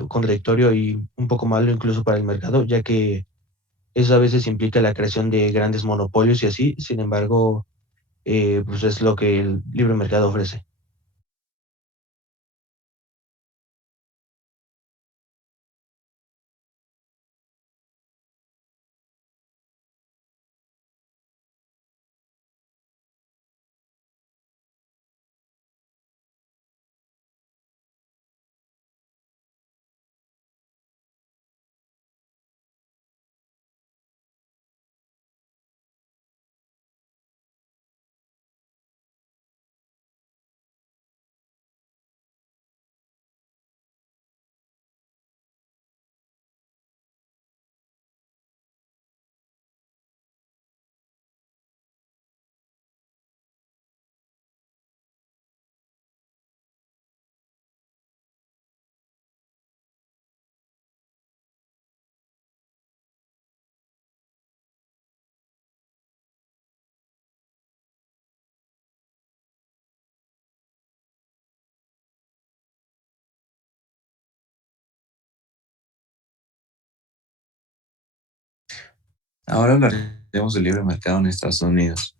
contradictorio y un poco malo incluso para el mercado, ya que eso a veces implica la creación de grandes monopolios y así. Sin embargo, pues es lo que el libre mercado ofrece. Ahora hablaremos del libre mercado en Estados Unidos.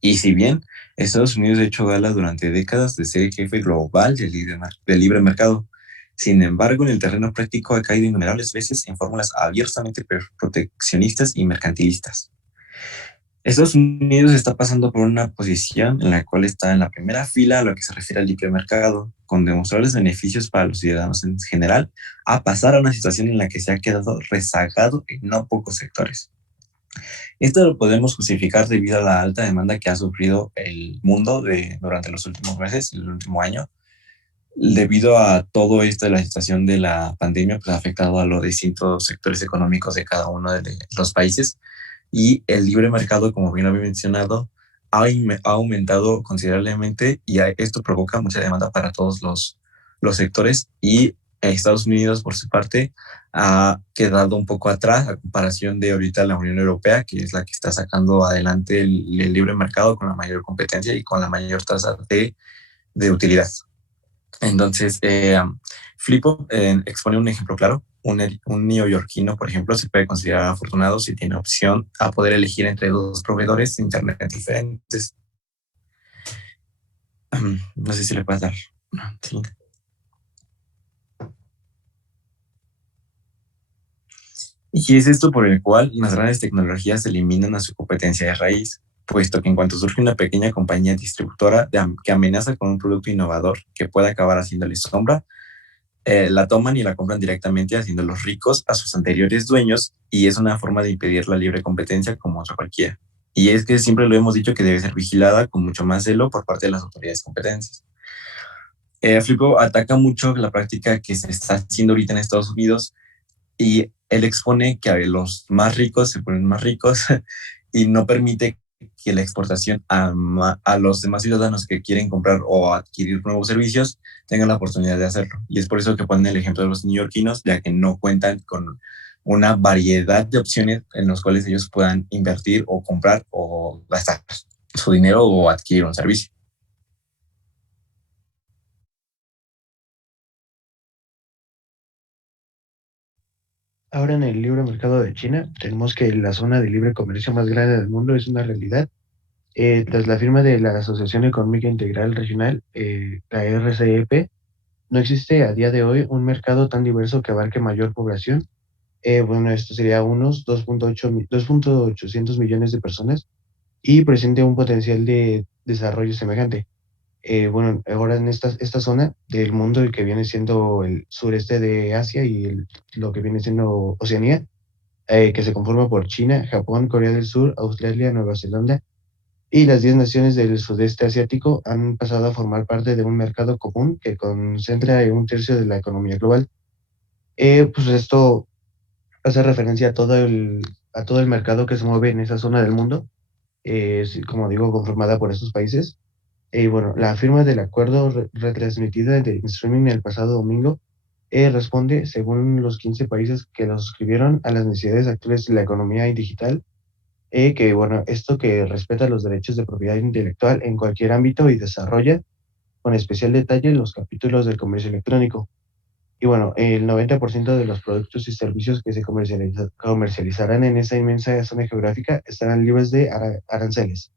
Y si bien Estados Unidos ha hecho gala durante décadas de ser el jefe global del libre mercado, sin embargo, en el terreno práctico ha caído innumerables veces en fórmulas abiertamente proteccionistas y mercantilistas. Estados Unidos está pasando por una posición en la cual está en la primera fila a lo que se refiere al libre mercado, con demostrables beneficios para los ciudadanos en general, a pasar a una situación en la que se ha quedado rezagado en no pocos sectores. Esto lo podemos justificar debido a la alta demanda que ha sufrido el mundo durante los últimos meses, el último año, debido a todo esto de la situación de la pandemia, pues ha afectado a los distintos sectores económicos de cada uno de los países, y el libre mercado, como bien lo había mencionado, ha aumentado considerablemente, y esto provoca mucha demanda para todos los sectores, y Estados Unidos, por su parte, ha quedado un poco atrás a comparación de ahorita la Unión Europea, que es la que está sacando adelante el libre mercado con la mayor competencia y con la mayor tasa de utilidad. Entonces, Flippo expone un ejemplo claro. Un neoyorquino, por ejemplo, se puede considerar afortunado si tiene opción a poder elegir entre dos proveedores de Internet diferentes. No sé si le puedes dar. Sí. Y es esto por el cual las grandes tecnologías eliminan a su competencia de raíz, puesto que en cuanto surge una pequeña compañía distribuidora que amenaza con un producto innovador que puede acabar haciéndole sombra, la toman y la compran directamente haciéndolos ricos a sus anteriores dueños, y es una forma de impedir la libre competencia como otra cualquiera. Y es que siempre lo hemos dicho que debe ser vigilada con mucho más celo por parte de las autoridades competentes. Flippo ataca mucho la práctica que se está haciendo ahorita en Estados Unidos, y él expone que los más ricos se ponen más ricos y no permite que la exportación a los demás ciudadanos que quieren comprar o adquirir nuevos servicios tengan la oportunidad de hacerlo. Y es por eso que ponen el ejemplo de los neoyorquinos, ya que no cuentan con una variedad de opciones en las cuales ellos puedan invertir o comprar o gastar su dinero o adquirir un servicio. Ahora en el libre mercado de China, tenemos que la zona de libre comercio más grande del mundo es una realidad. Tras la firma de la Asociación Económica Integral Regional, la RCEP, no existe a día de hoy un mercado tan diverso que abarque mayor población. Bueno, esto sería unos 2.800 millones de personas y presente un potencial de desarrollo semejante. Bueno, ahora en esta zona del mundo, el que viene siendo el sureste de Asia y lo que viene siendo Oceanía, que se conforma por China, Japón, Corea del Sur, Australia, Nueva Zelanda y las 10 naciones del sudeste asiático, han pasado a formar parte de un mercado común que concentra en un tercio de la economía global. Pues esto hace referencia a todo el mercado que se mueve en esa zona del mundo, como digo, conformada por estos países. Y bueno, la firma del acuerdo retransmitida de streaming el pasado domingo responde, según los 15 países que lo suscribieron, a las necesidades actuales de la economía digital, que bueno, esto que respeta los derechos de propiedad intelectual en cualquier ámbito y desarrolla con especial detalle los capítulos del comercio electrónico. Y bueno, el 90% de los productos y servicios que se comercializarán en esa inmensa zona geográfica estarán libres de aranceles.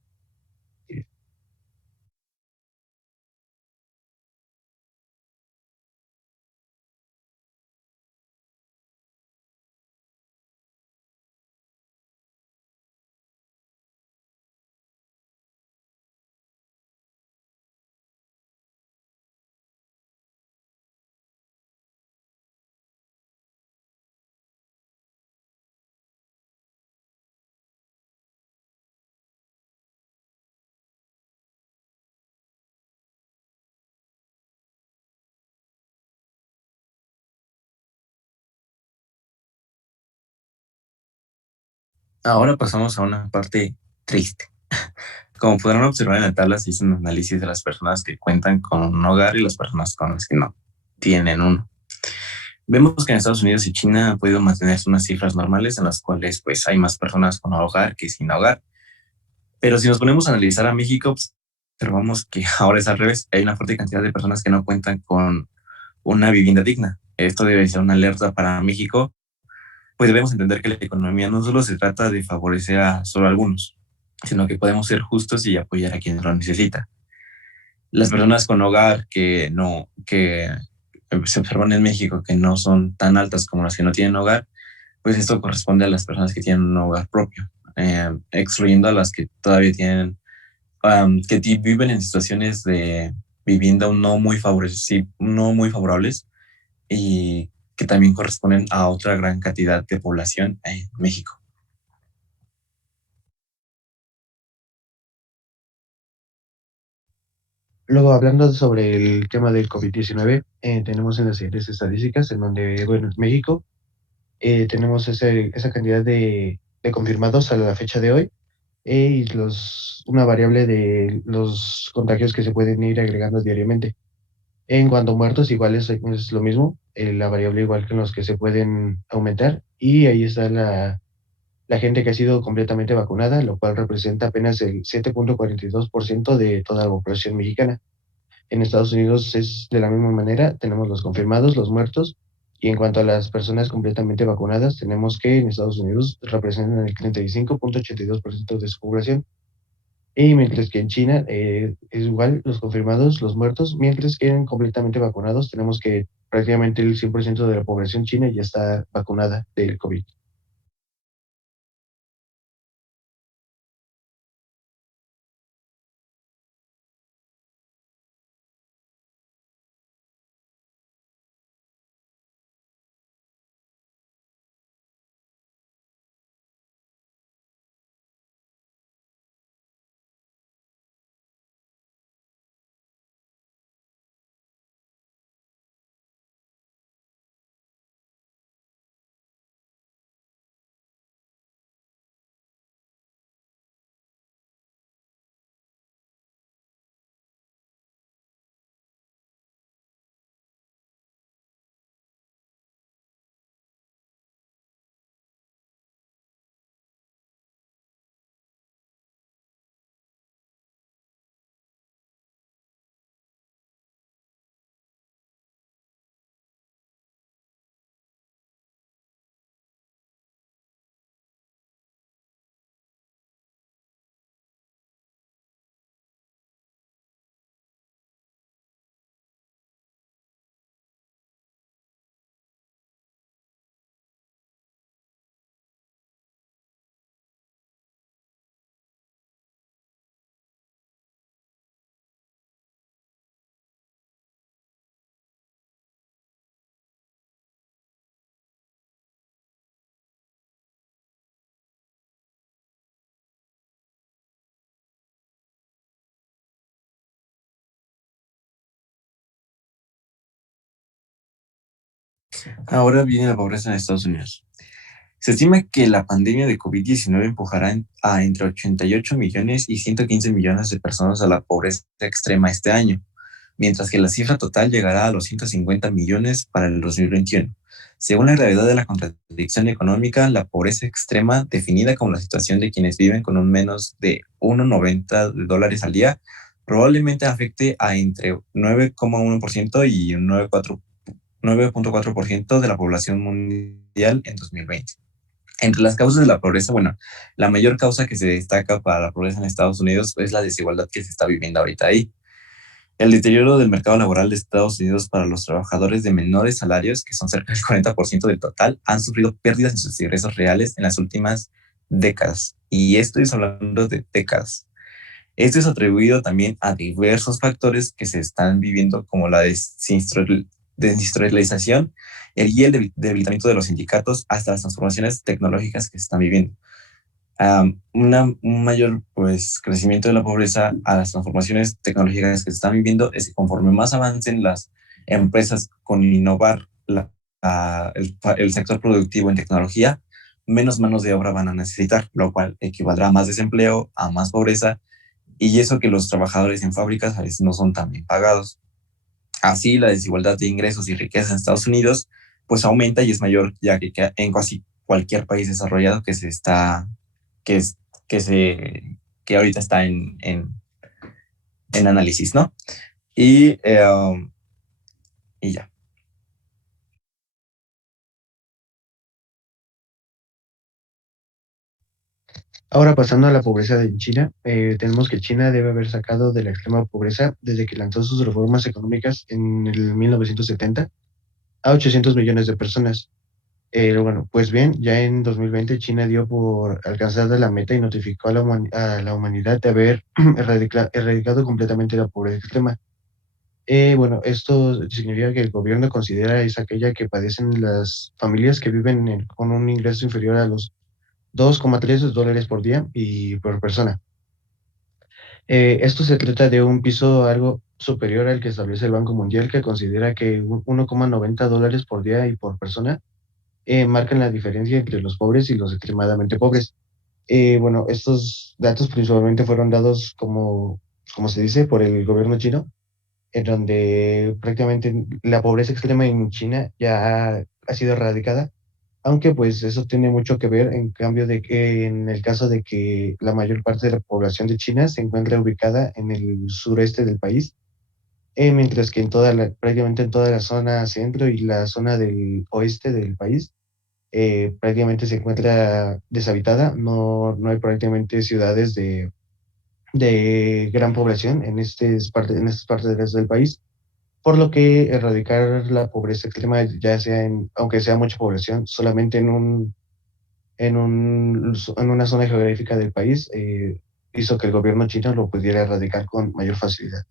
Ahora pasamos a una parte triste. Como podrán observar en la tabla, se hizo un análisis de las personas que cuentan con un hogar y las personas con las que no tienen uno. Vemos que en Estados Unidos y China han podido mantenerse unas cifras normales en las cuales pues hay más personas con hogar que sin hogar. Pero si nos ponemos a analizar a México, pues, observamos que ahora es al revés. Hay una fuerte cantidad de personas que no cuentan con una vivienda digna. Esto debe ser una alerta para México, pues debemos entender que la economía no solo se trata de favorecer a solo algunos, sino que podemos ser justos y apoyar a quien lo necesita. Las personas con hogar que se observan en México que no son tan altas como las que no tienen hogar, pues esto corresponde a las personas que tienen un hogar propio, excluyendo a las que todavía tienen, que viven en situaciones de vivienda no muy favorables, y que también corresponden a otra gran cantidad de población en México. Luego, hablando sobre el tema del COVID-19, tenemos en las siguientes estadísticas, en donde, bueno, en México tenemos esa cantidad de confirmados a la fecha de hoy, y una variable de los contagios que se pueden ir agregando diariamente. En cuanto a muertos, igual es lo mismo. la variable igual que en los que se pueden aumentar, y ahí está la gente que ha sido completamente vacunada, lo cual representa apenas el 7.42% de toda la población mexicana. En Estados Unidos es de la misma manera, tenemos los confirmados, los muertos, y en cuanto a las personas completamente vacunadas, tenemos que en Estados Unidos representan el 35.82% de su población, y mientras que en China es igual los confirmados, los muertos, mientras que en completamente vacunados tenemos que prácticamente el 100% de la población china ya está vacunada del COVID. Ahora viene la pobreza en Estados Unidos. Se estima que la pandemia de COVID-19 empujará a entre 88 millones y 115 millones de personas a la pobreza extrema este año, mientras que la cifra total llegará a los 150 millones para el 2021. Según la gravedad de la contradicción económica, la pobreza extrema, definida como la situación de quienes viven con un menos de 1,90 dólares al día, probablemente afecte a entre 9,1% y un 9,4% de la población mundial en 2020. Entre las causas de la pobreza, bueno, la mayor causa que se destaca para la pobreza en Estados Unidos es la desigualdad que se está viviendo ahorita ahí. El deterioro del mercado laboral de Estados Unidos para los trabajadores de menores salarios, que son cerca del 40% del total, han sufrido pérdidas en sus ingresos reales en las últimas décadas. Y estoy hablando de décadas. Esto es atribuido también a diversos factores que se están viviendo, como la desindustrialización y el debilitamiento de los sindicatos, hasta las transformaciones tecnológicas que se están viviendo. Un mayor crecimiento de la pobreza a las transformaciones tecnológicas que se están viviendo es que conforme más avancen las empresas con innovar el sector productivo en tecnología, menos manos de obra van a necesitar, lo cual equivaldrá a más desempleo, a más pobreza, y eso que los trabajadores en fábricas a veces no son tan bien pagados. Así, la desigualdad de ingresos y riqueza en Estados Unidos pues aumenta y es mayor, ya que en casi cualquier país desarrollado que se está, que es, que se, que ahorita está en análisis, ¿no? Y, y ya. Ahora pasando a la pobreza en China, tenemos que China debe haber sacado de la extrema pobreza desde que lanzó sus reformas económicas en el 1970 a 800 millones de personas. Bueno, pues bien, ya en 2020 China dio por alcanzada la meta y notificó a a la humanidad de haber erradicado completamente la pobreza extrema. Bueno, esto significa que el gobierno considera es aquella que padecen las familias que viven con un ingreso inferior a los 2,3 dólares por día y por persona. Esto se trata de un piso algo superior al que establece el Banco Mundial, que considera que 1,90 dólares por día y por persona marcan la diferencia entre los pobres y los extremadamente pobres. Bueno, estos datos principalmente fueron dados como se dice, por el gobierno chino, en donde prácticamente la pobreza extrema en China ya ha sido erradicada, aunque pues eso tiene mucho que ver en cambio de que en el caso de que la mayor parte de la población de China se encuentra ubicada en el sureste del país, mientras que prácticamente en toda la zona centro y la zona del oeste del país prácticamente se encuentra deshabitada, no hay prácticamente ciudades de gran población en estas partes del país, por lo que erradicar la pobreza extrema, ya sea aunque sea mucha población, solamente en una zona geográfica del país, hizo que el gobierno chino lo pudiera erradicar con mayor facilidad.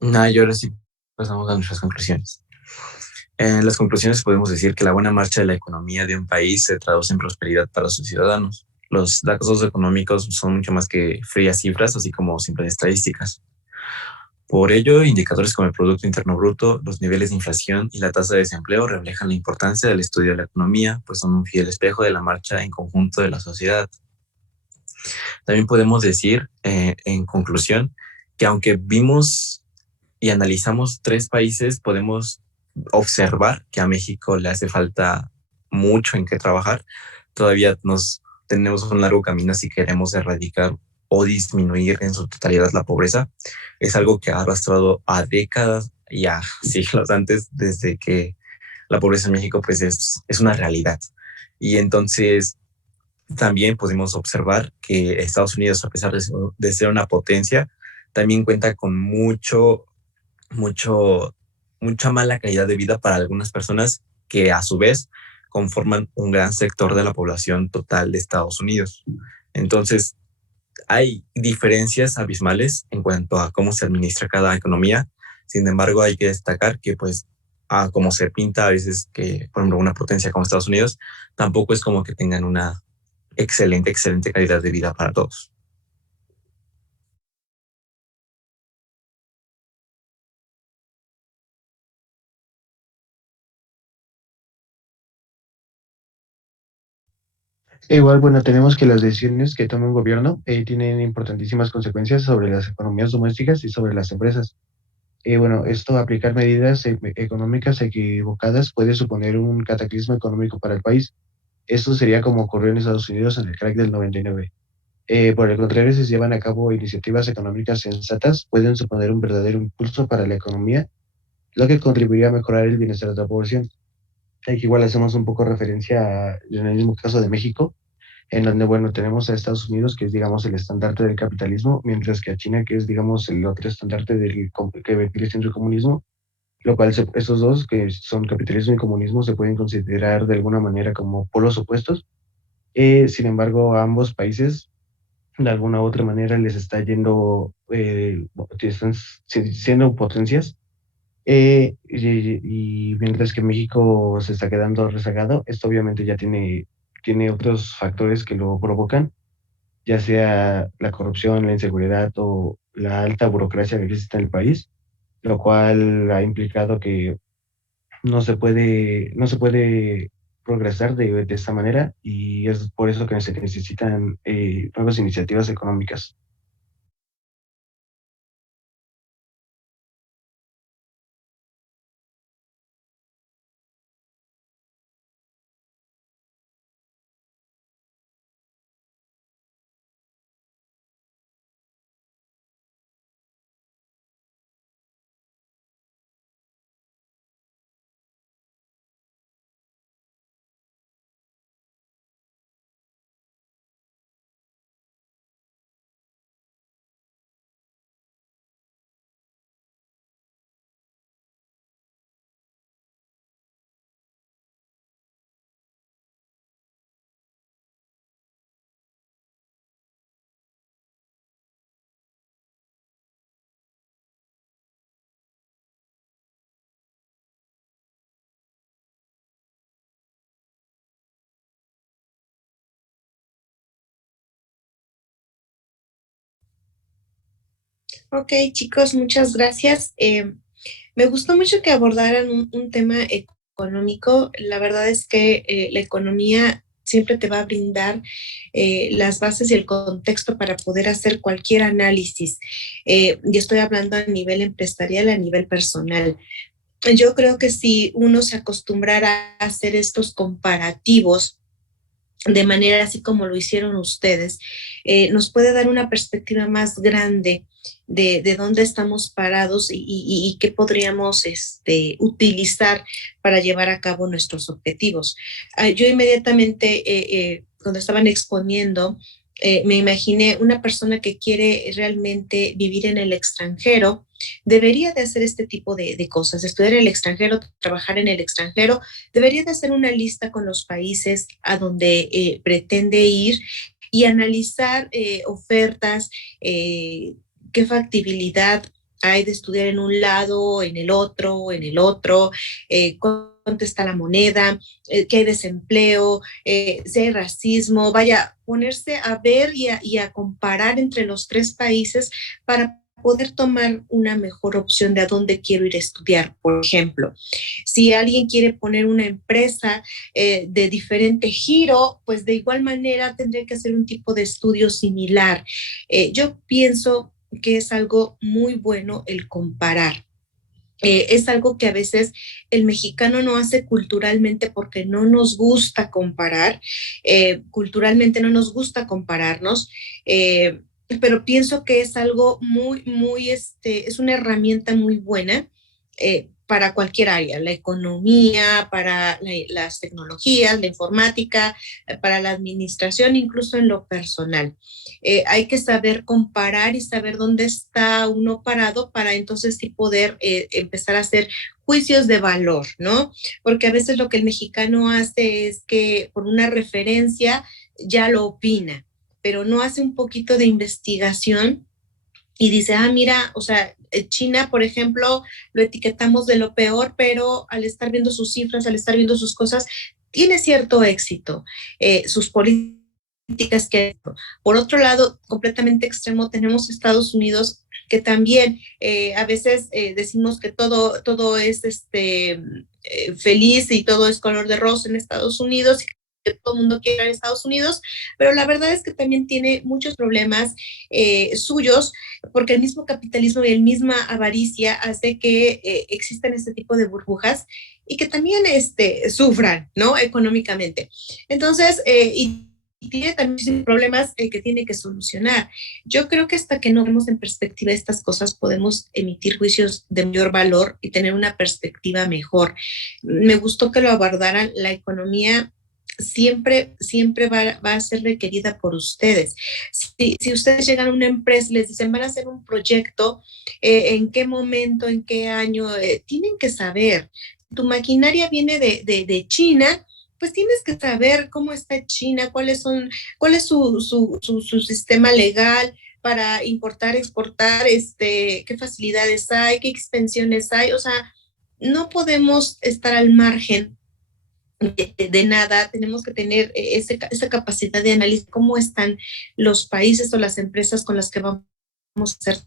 Nada, y ahora sí pasamos a nuestras conclusiones. En las conclusiones podemos decir que la buena marcha de la economía de un país se traduce en prosperidad para sus ciudadanos. Los datos económicos son mucho más que frías cifras, así como simples estadísticas. Por ello, indicadores como el Producto Interno Bruto, los niveles de inflación y la tasa de desempleo reflejan la importancia del estudio de la economía, pues son un fiel espejo de la marcha en conjunto de la sociedad. También podemos decir, en conclusión, que aunque vimos y analizamos tres países, podemos observar que a México le hace falta mucho en qué trabajar. Todavía tenemos un largo camino si queremos erradicar o disminuir en su totalidad la pobreza. Es algo que ha arrastrado a décadas y a siglos antes, desde que la pobreza en México pues es una realidad. Y entonces también pudimos observar que Estados Unidos, a pesar de ser una potencia, también cuenta con mucho, mucha mala calidad de vida para algunas personas que a su vez conforman un gran sector de la población total de Estados Unidos. Entonces, hay diferencias abismales en cuanto a cómo se administra cada economía. Sin embargo, hay que destacar que, pues, como se pinta a veces que, por ejemplo, una potencia como Estados Unidos, tampoco es como que tengan una excelente calidad de vida para todos. Igual, bueno, tenemos que las decisiones que toma un gobierno tienen importantísimas consecuencias sobre las economías domésticas y sobre las empresas. Bueno, esto, aplicar medidas económicas equivocadas puede suponer un cataclismo económico para el país. Esto sería como ocurrió en Estados Unidos en el crack del 99. Por el contrario, si se llevan a cabo iniciativas económicas sensatas, pueden suponer un verdadero impulso para la economía, lo que contribuiría a mejorar el bienestar de la población. Aquí igual hacemos un poco referencia en el mismo caso de México, en donde, bueno, tenemos a Estados Unidos, que es, digamos, el estandarte del capitalismo, mientras que a China, que es, digamos, el otro estandarte que vendría siendo el comunismo, lo cual esos dos, que son capitalismo y comunismo, se pueden considerar de alguna manera como polos opuestos. Sin embargo, a ambos países, de alguna u otra manera, les está yendo, están siendo potencias, y mientras que México se está quedando rezagado, esto obviamente ya tiene otros factores que lo provocan, ya sea la corrupción, la inseguridad o la alta burocracia que existe en el país, lo cual ha implicado que no se puede progresar de esta manera, y es por eso que se necesitan nuevas iniciativas económicas. Ok, chicos, muchas gracias. Me gustó mucho que abordaran un tema económico. La verdad es que la economía siempre te va a brindar las bases y el contexto para poder hacer cualquier análisis. Y estoy hablando a nivel empresarial, a nivel personal. Yo creo que si uno se acostumbrara a hacer estos comparativos de manera así como lo hicieron ustedes, nos puede dar una perspectiva más grande de dónde estamos parados y qué podríamos utilizar para llevar a cabo nuestros objetivos. Yo inmediatamente, cuando estaban exponiendo, me imaginé una persona que quiere realmente vivir en el extranjero, debería de hacer este tipo de cosas, estudiar en el extranjero, trabajar en el extranjero, debería de hacer una lista con los países a donde pretende ir y analizar ofertas, qué factibilidad hay de estudiar en un lado, en el otro, cuánto está la moneda, qué hay desempleo, si hay racismo, vaya, ponerse a ver y a comparar entre los tres países para poder tomar una mejor opción de a dónde quiero ir a estudiar, por ejemplo. Si alguien quiere poner una empresa de diferente giro, pues de igual manera tendría que hacer un tipo de estudio similar. Yo pienso que es algo muy bueno el comparar. Es algo que a veces el mexicano no hace culturalmente porque no nos gusta comparar, culturalmente no nos gusta compararnos, pero pienso que es algo es una herramienta muy buena para cualquier área, la economía, para las tecnologías, la informática, para la administración, incluso en lo personal. Hay que saber comparar y saber dónde está uno parado para entonces sí poder empezar a hacer juicios de valor, ¿no? Porque a veces lo que el mexicano hace es que por una referencia ya lo opina, pero no hace un poquito de investigación y dice, mira, o sea, China, por ejemplo, lo etiquetamos de lo peor, pero al estar viendo sus cifras, al estar viendo sus cosas, tiene cierto éxito. Sus políticas que... Por otro lado, completamente extremo, tenemos Estados Unidos, que también a veces decimos que todo es feliz y todo es color de rosa en Estados Unidos, que todo el mundo quiere ir a Estados Unidos, pero la verdad es que también tiene muchos problemas suyos, porque el mismo capitalismo y el misma avaricia hace que existan este tipo de burbujas y que también sufran, ¿no? Económicamente. Entonces, y tiene también problemas que tiene que solucionar. Yo creo que hasta que no vemos en perspectiva estas cosas, podemos emitir juicios de mayor valor y tener una perspectiva mejor. Me gustó que lo abordaran. La economía siempre va a ser requerida por ustedes. Si ustedes llegan a una empresa y les dicen, van a hacer un proyecto, ¿en qué momento, en qué año? Tienen que saber. Tu maquinaria viene de China, pues tienes que saber cómo está China, cuál es su sistema legal para importar, exportar, qué facilidades hay, qué expensiones hay. O sea, no podemos estar al margen de nada, tenemos que tener esa capacidad de análisis, cómo están los países o las empresas con las que vamos a hacer,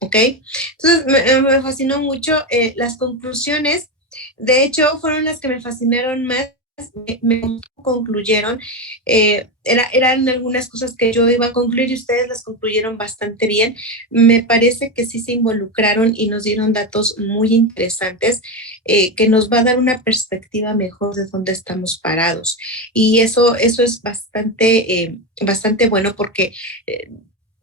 ¿ok? Entonces, me fascinó mucho las conclusiones, de hecho, fueron las que me fascinaron más, me concluyeron, eran algunas cosas que yo iba a concluir y ustedes las concluyeron bastante bien. Me parece que sí se involucraron y nos dieron datos muy interesantes que nos va a dar una perspectiva mejor de dónde estamos parados. Y eso es bastante bueno porque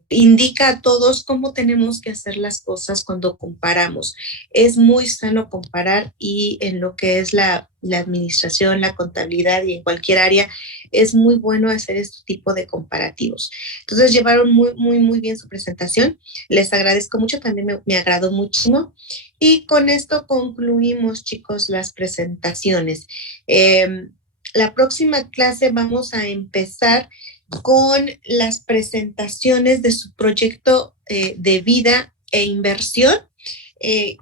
indica a todos cómo tenemos que hacer las cosas cuando comparamos. Es muy sano comparar y en lo que es la administración, la contabilidad y en cualquier área, es muy bueno hacer este tipo de comparativos. Entonces llevaron muy bien su presentación. Les agradezco mucho, también me agradó muchísimo. Y con esto concluimos, chicos, las presentaciones. La próxima clase vamos a empezar con las presentaciones de su proyecto de vida e inversión,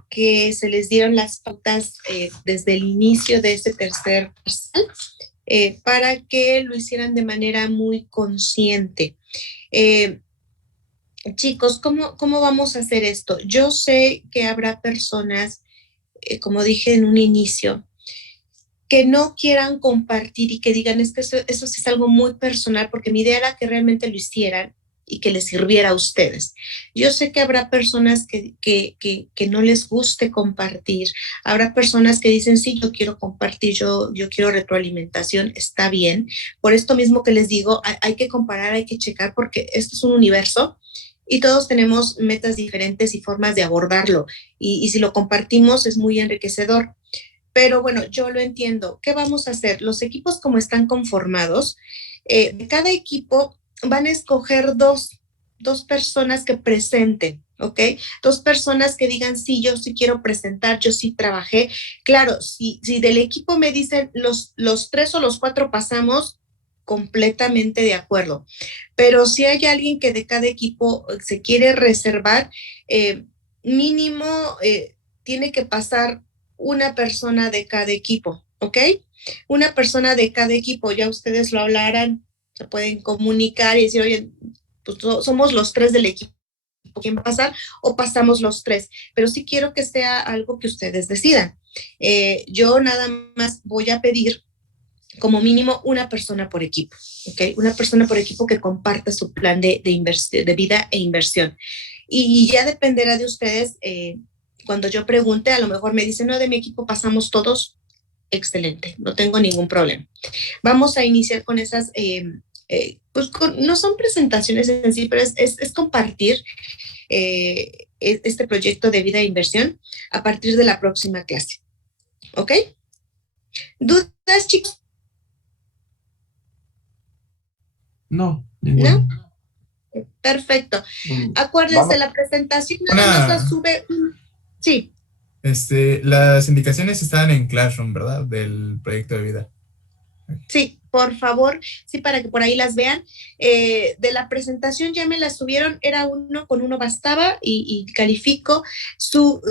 que se les dieron las pautas desde el inicio de ese tercer parcial, para que lo hicieran de manera muy consciente. chicos, ¿cómo vamos a hacer esto? Yo sé que habrá personas, como dije en un inicio, que no quieran compartir y que digan, es que eso sí es algo muy personal, porque mi idea era que realmente lo hicieran y que les sirviera a ustedes. Yo sé que habrá personas que no les guste compartir, habrá personas que dicen, sí, yo quiero compartir, yo quiero retroalimentación, está bien. Por esto mismo que les digo, hay que comparar, hay que checar, porque esto es un universo y todos tenemos metas diferentes y formas de abordarlo. Y si lo compartimos es muy enriquecedor. Pero bueno, yo lo entiendo. ¿Qué vamos a hacer? Los equipos como están conformados, de cada equipo van a escoger dos personas que presenten, ¿ok? Dos personas que digan, sí, yo sí quiero presentar, yo sí trabajé. Claro, si del equipo me dicen los 3 o los 4 pasamos, completamente de acuerdo. Pero si hay alguien que de cada equipo se quiere reservar, mínimo tiene que pasar una persona de cada equipo, ¿ok? Una persona de cada equipo, ya ustedes lo hablarán, se pueden comunicar y decir, oye, pues somos los 3 del equipo, ¿quién va a pasar? O pasamos los 3, pero sí quiero que sea algo que ustedes decidan. Yo nada más voy a pedir como mínimo una persona por equipo, ¿ok? Una persona por equipo que comparta su plan de vida e inversión. Y ya dependerá de ustedes, cuando yo pregunte, a lo mejor me dicen, no, de mi equipo pasamos todos, excelente, no tengo ningún problema. Vamos a iniciar con esas, pues no son presentaciones en sí, pero es compartir este proyecto de vida e inversión a partir de la próxima clase, ¿ok? ¿Dudas, chicos? No, ¿No? ninguno. Perfecto. Acuérdense, la presentación nada más la sube. Sí, Las indicaciones están en Classroom, ¿verdad? Del proyecto de vida. sí, por favor, sí, para que por ahí las vean. De la presentación ya me la subieron, era 1 con 1 bastaba y califico su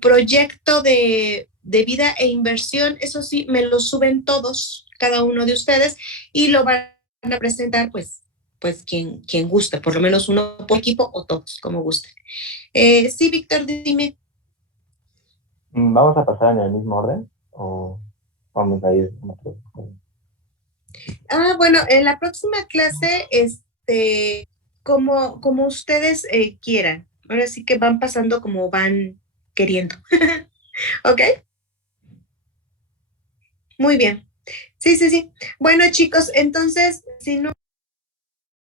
proyecto de vida e inversión, eso sí, me lo suben todos, cada uno de ustedes, y lo van a presentar, pues quien guste, por lo menos uno por equipo o todos, como gusten. Sí, Víctor, dime. ¿Vamos a pasar en el mismo orden o vamos a ir en otro orden? Bueno, en la próxima clase, como ustedes quieran. Ahora sí que van pasando como van queriendo. ¿Ok? Muy bien. Sí, sí, sí. Bueno, chicos, entonces, si no